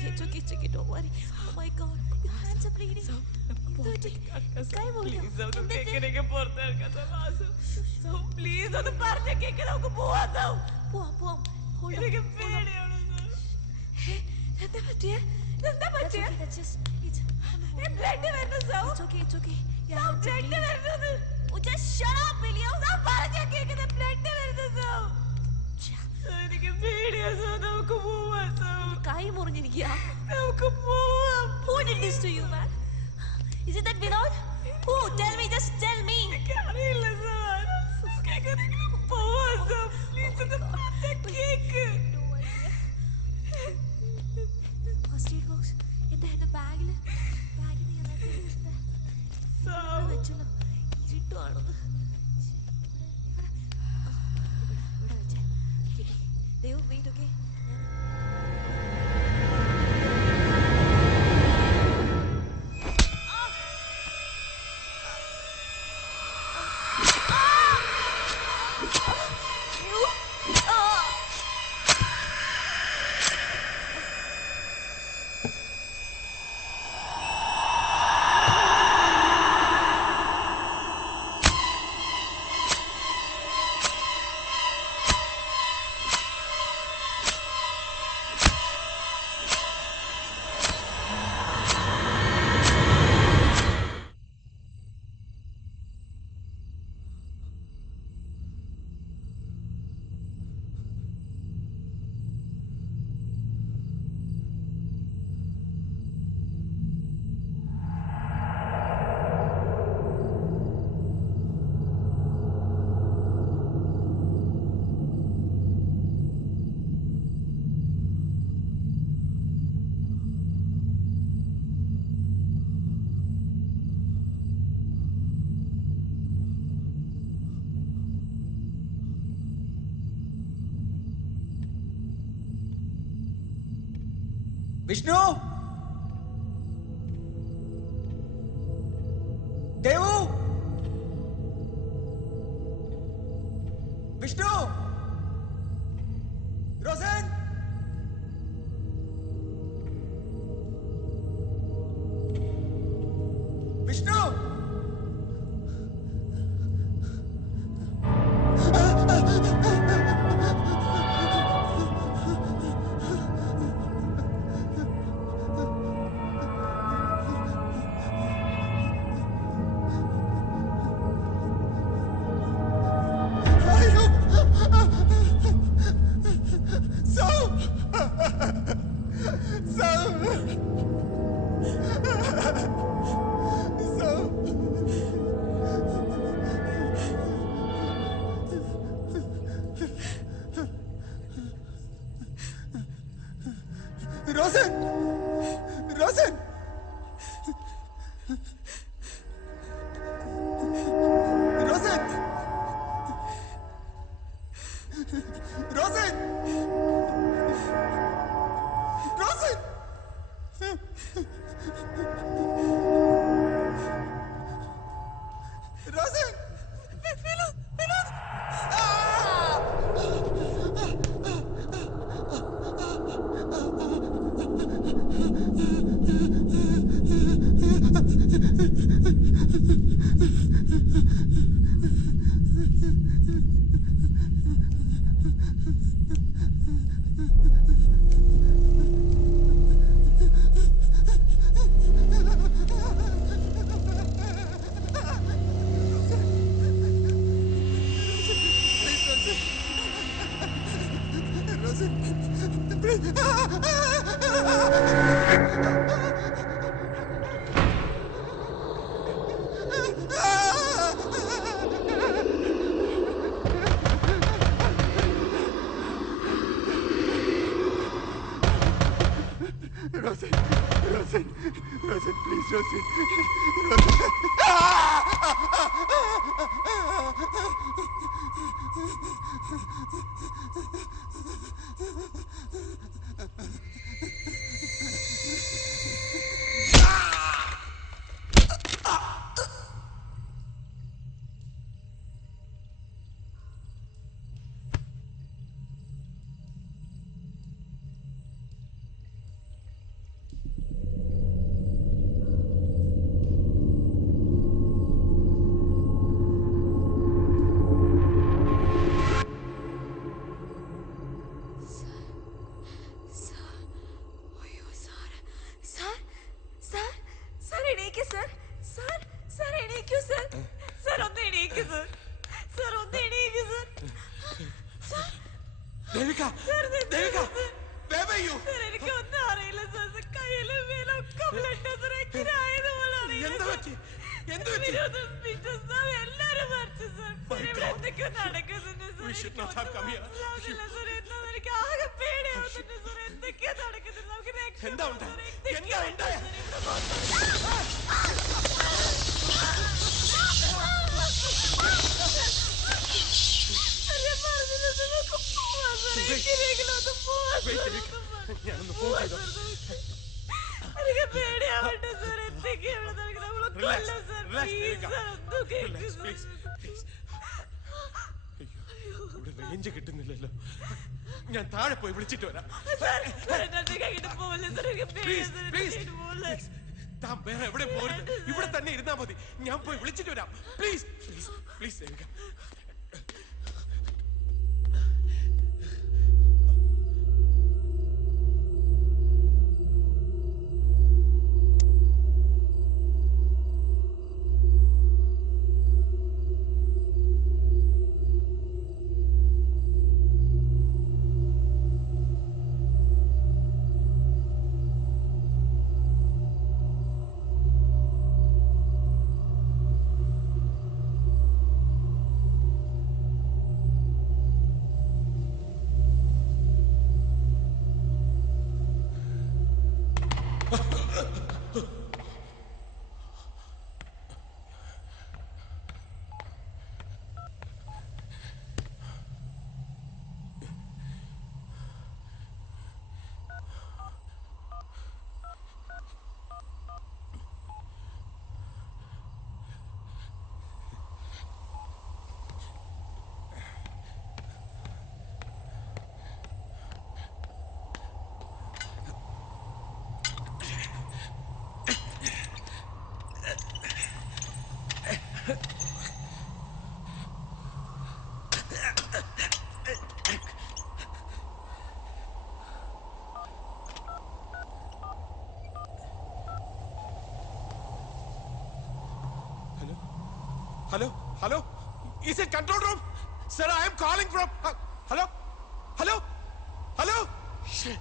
It's okay. Don't worry. Oh my God. Your hands are bleeding. കൈ മുറിഞ്ഞോ? എങ്ങനെയൊക്കെ പുറത്തിറക്കാം സർ. പ്ലീസ് ഒന്ന് പറഞ്ഞ കേക്ക്. നമുക്ക് പോവാം സർ. പോവാം. എനിക്ക് പേടിയാണ് സർ. എന്താ പറ്റിയേ? That's just ബ്ലഡ് വരുന്നു sir. It's okay. Yeah, blood വരുന്നത്. just shut up, William. പറഞ്ഞ കേക്ക്. ബ്ലഡ് വരുന്നു സർ. എനിക്ക് പേടിയാ സർ. നമുക്ക് പോവാം സർ. കൈ മുറിഞ്ഞിരിക്കുക. നമുക്ക് പോവാം. Who did this to you, man? Is it that Vinod? Who? Tell me, just tell me. എനിക്കറിയില്ല സർ. നമുക്ക് പോവാം സർ. പ്ലീസ് ഒന്ന് പറഞ്ഞ കേക്ക്. First aid box. എന്റെ ബാഗിൽ വെച്ചല്ലോ. ഇരുട്ടുവാണത്. ഇവിടെ വെച്ചേ. ദൈവം wait. Okay. Vishnu, Devu, Vishnu, Rosen, Vishnu. Rosen! Rosen! Rosen! Rosen! Rosen! Rosen! Vinod! Rosen, please, Rosen. Devika! Devika! Where were you? എനിക്കൊന്നും അറിയില്ല സാർ. കയ്യിലും മേലൊക്കെ ബ്ലഡ് എന്ത് പറ്റി? എന്ത് പറ്റി? എല്ലാരും മരിച്ചു സാർ. ഇവിടെ എന്തൊക്കെയോ നടക്കുന്നുണ്ട് sir. We should not have come here. എനിക്ക് ആകെ പേടിയാവുന്നുണ്ട് സാർ. എന്തൊക്കെയാ നടക്കുന്നുണ്ട്? നമുക്ക് എന്താ ഉണ്ടായത്? എന്താ ഉണ്ടായത്? ഞാനൊന്ന് ഫോൺ ചെയ്തോ. എനിക്ക് പേടിയാവട്ടെ സാർ. എന്തൊക്കെയാ ഇവിടെ നടക്കുന്നത്? നമ്മളെ കൊല്ലും സാർ. പ്ലീസ് സാർ, ഒന്ന് കേൾക്ക് സാർ. ഇവിടെ റേഞ്ച് കിട്ടുന്നില്ലല്ലോ. ഞാൻ താഴെ പോയി വിളിച്ചിട്ട് വരാം. താൻ വേറെ എവിടെ പോരുത്. ഇവിടെ തന്നെ ഇരുന്നാ മതി. ഞാൻ പോയി വിളിച്ചിട്ട് വരാം. Please please please Devika. Hello? Hello? Is it control room? Sir, I am calling from... Hello? Hello? Hello? Shit.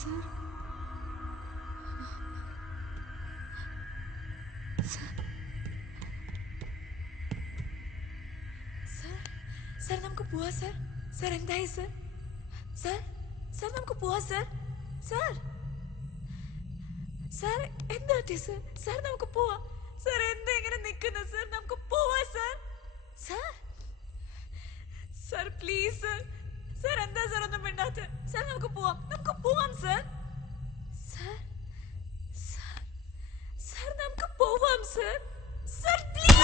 Sir? Sir, നമുക്ക് പോവാം സർ. സർ എന്തായി സർ? സർ നമുക്ക് പോവാം സർ. സാർ സാർ എന്താ സർ? സാർ നമുക്ക് പോവാം. സാർ എന്താ ഇങ്ങനെ നിൽക്കുന്നത്? സാർ നമുക്ക് പോവാം sir. Sir sir please sir. Sir എന്താ സാർ ഒന്നും മിണ്ടാത്ത? സാർ നമുക്ക് പോവാം. നമുക്ക് പോവാം സാർ. സാർ സാർ സാർ നമുക്ക് പോവാം sir. Sir please.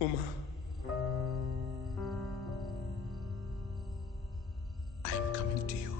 Uma, I am coming to you.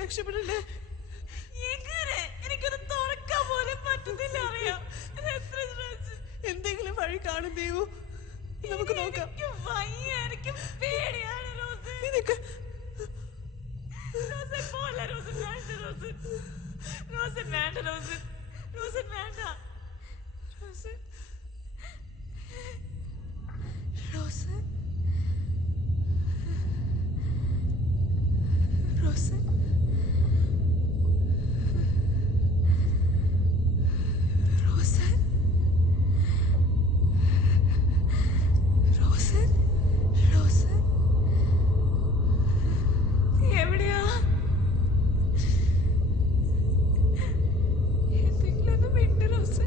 രക്ഷപ്പെടണ്ടേ? എനിക്കൊന്ന് തുറക്കാൻ പോലും പറ്റുന്നില്ല അറിയാം. എന്തെങ്കിലും വഴി കാണും ദേവു, നമുക്ക് നോക്കാം. നിനക്ക് എവിടെയാ? എന്തെങ്കിലും ഒന്ന് മിണ്ട് റോസ്.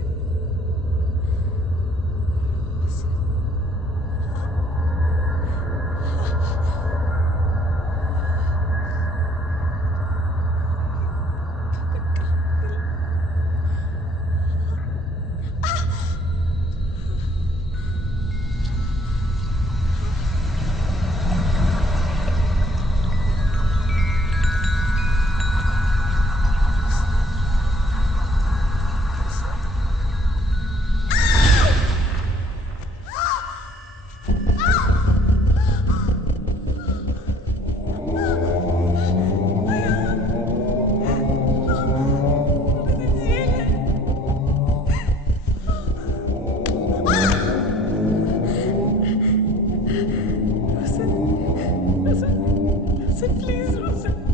Rosa, please, Rosa.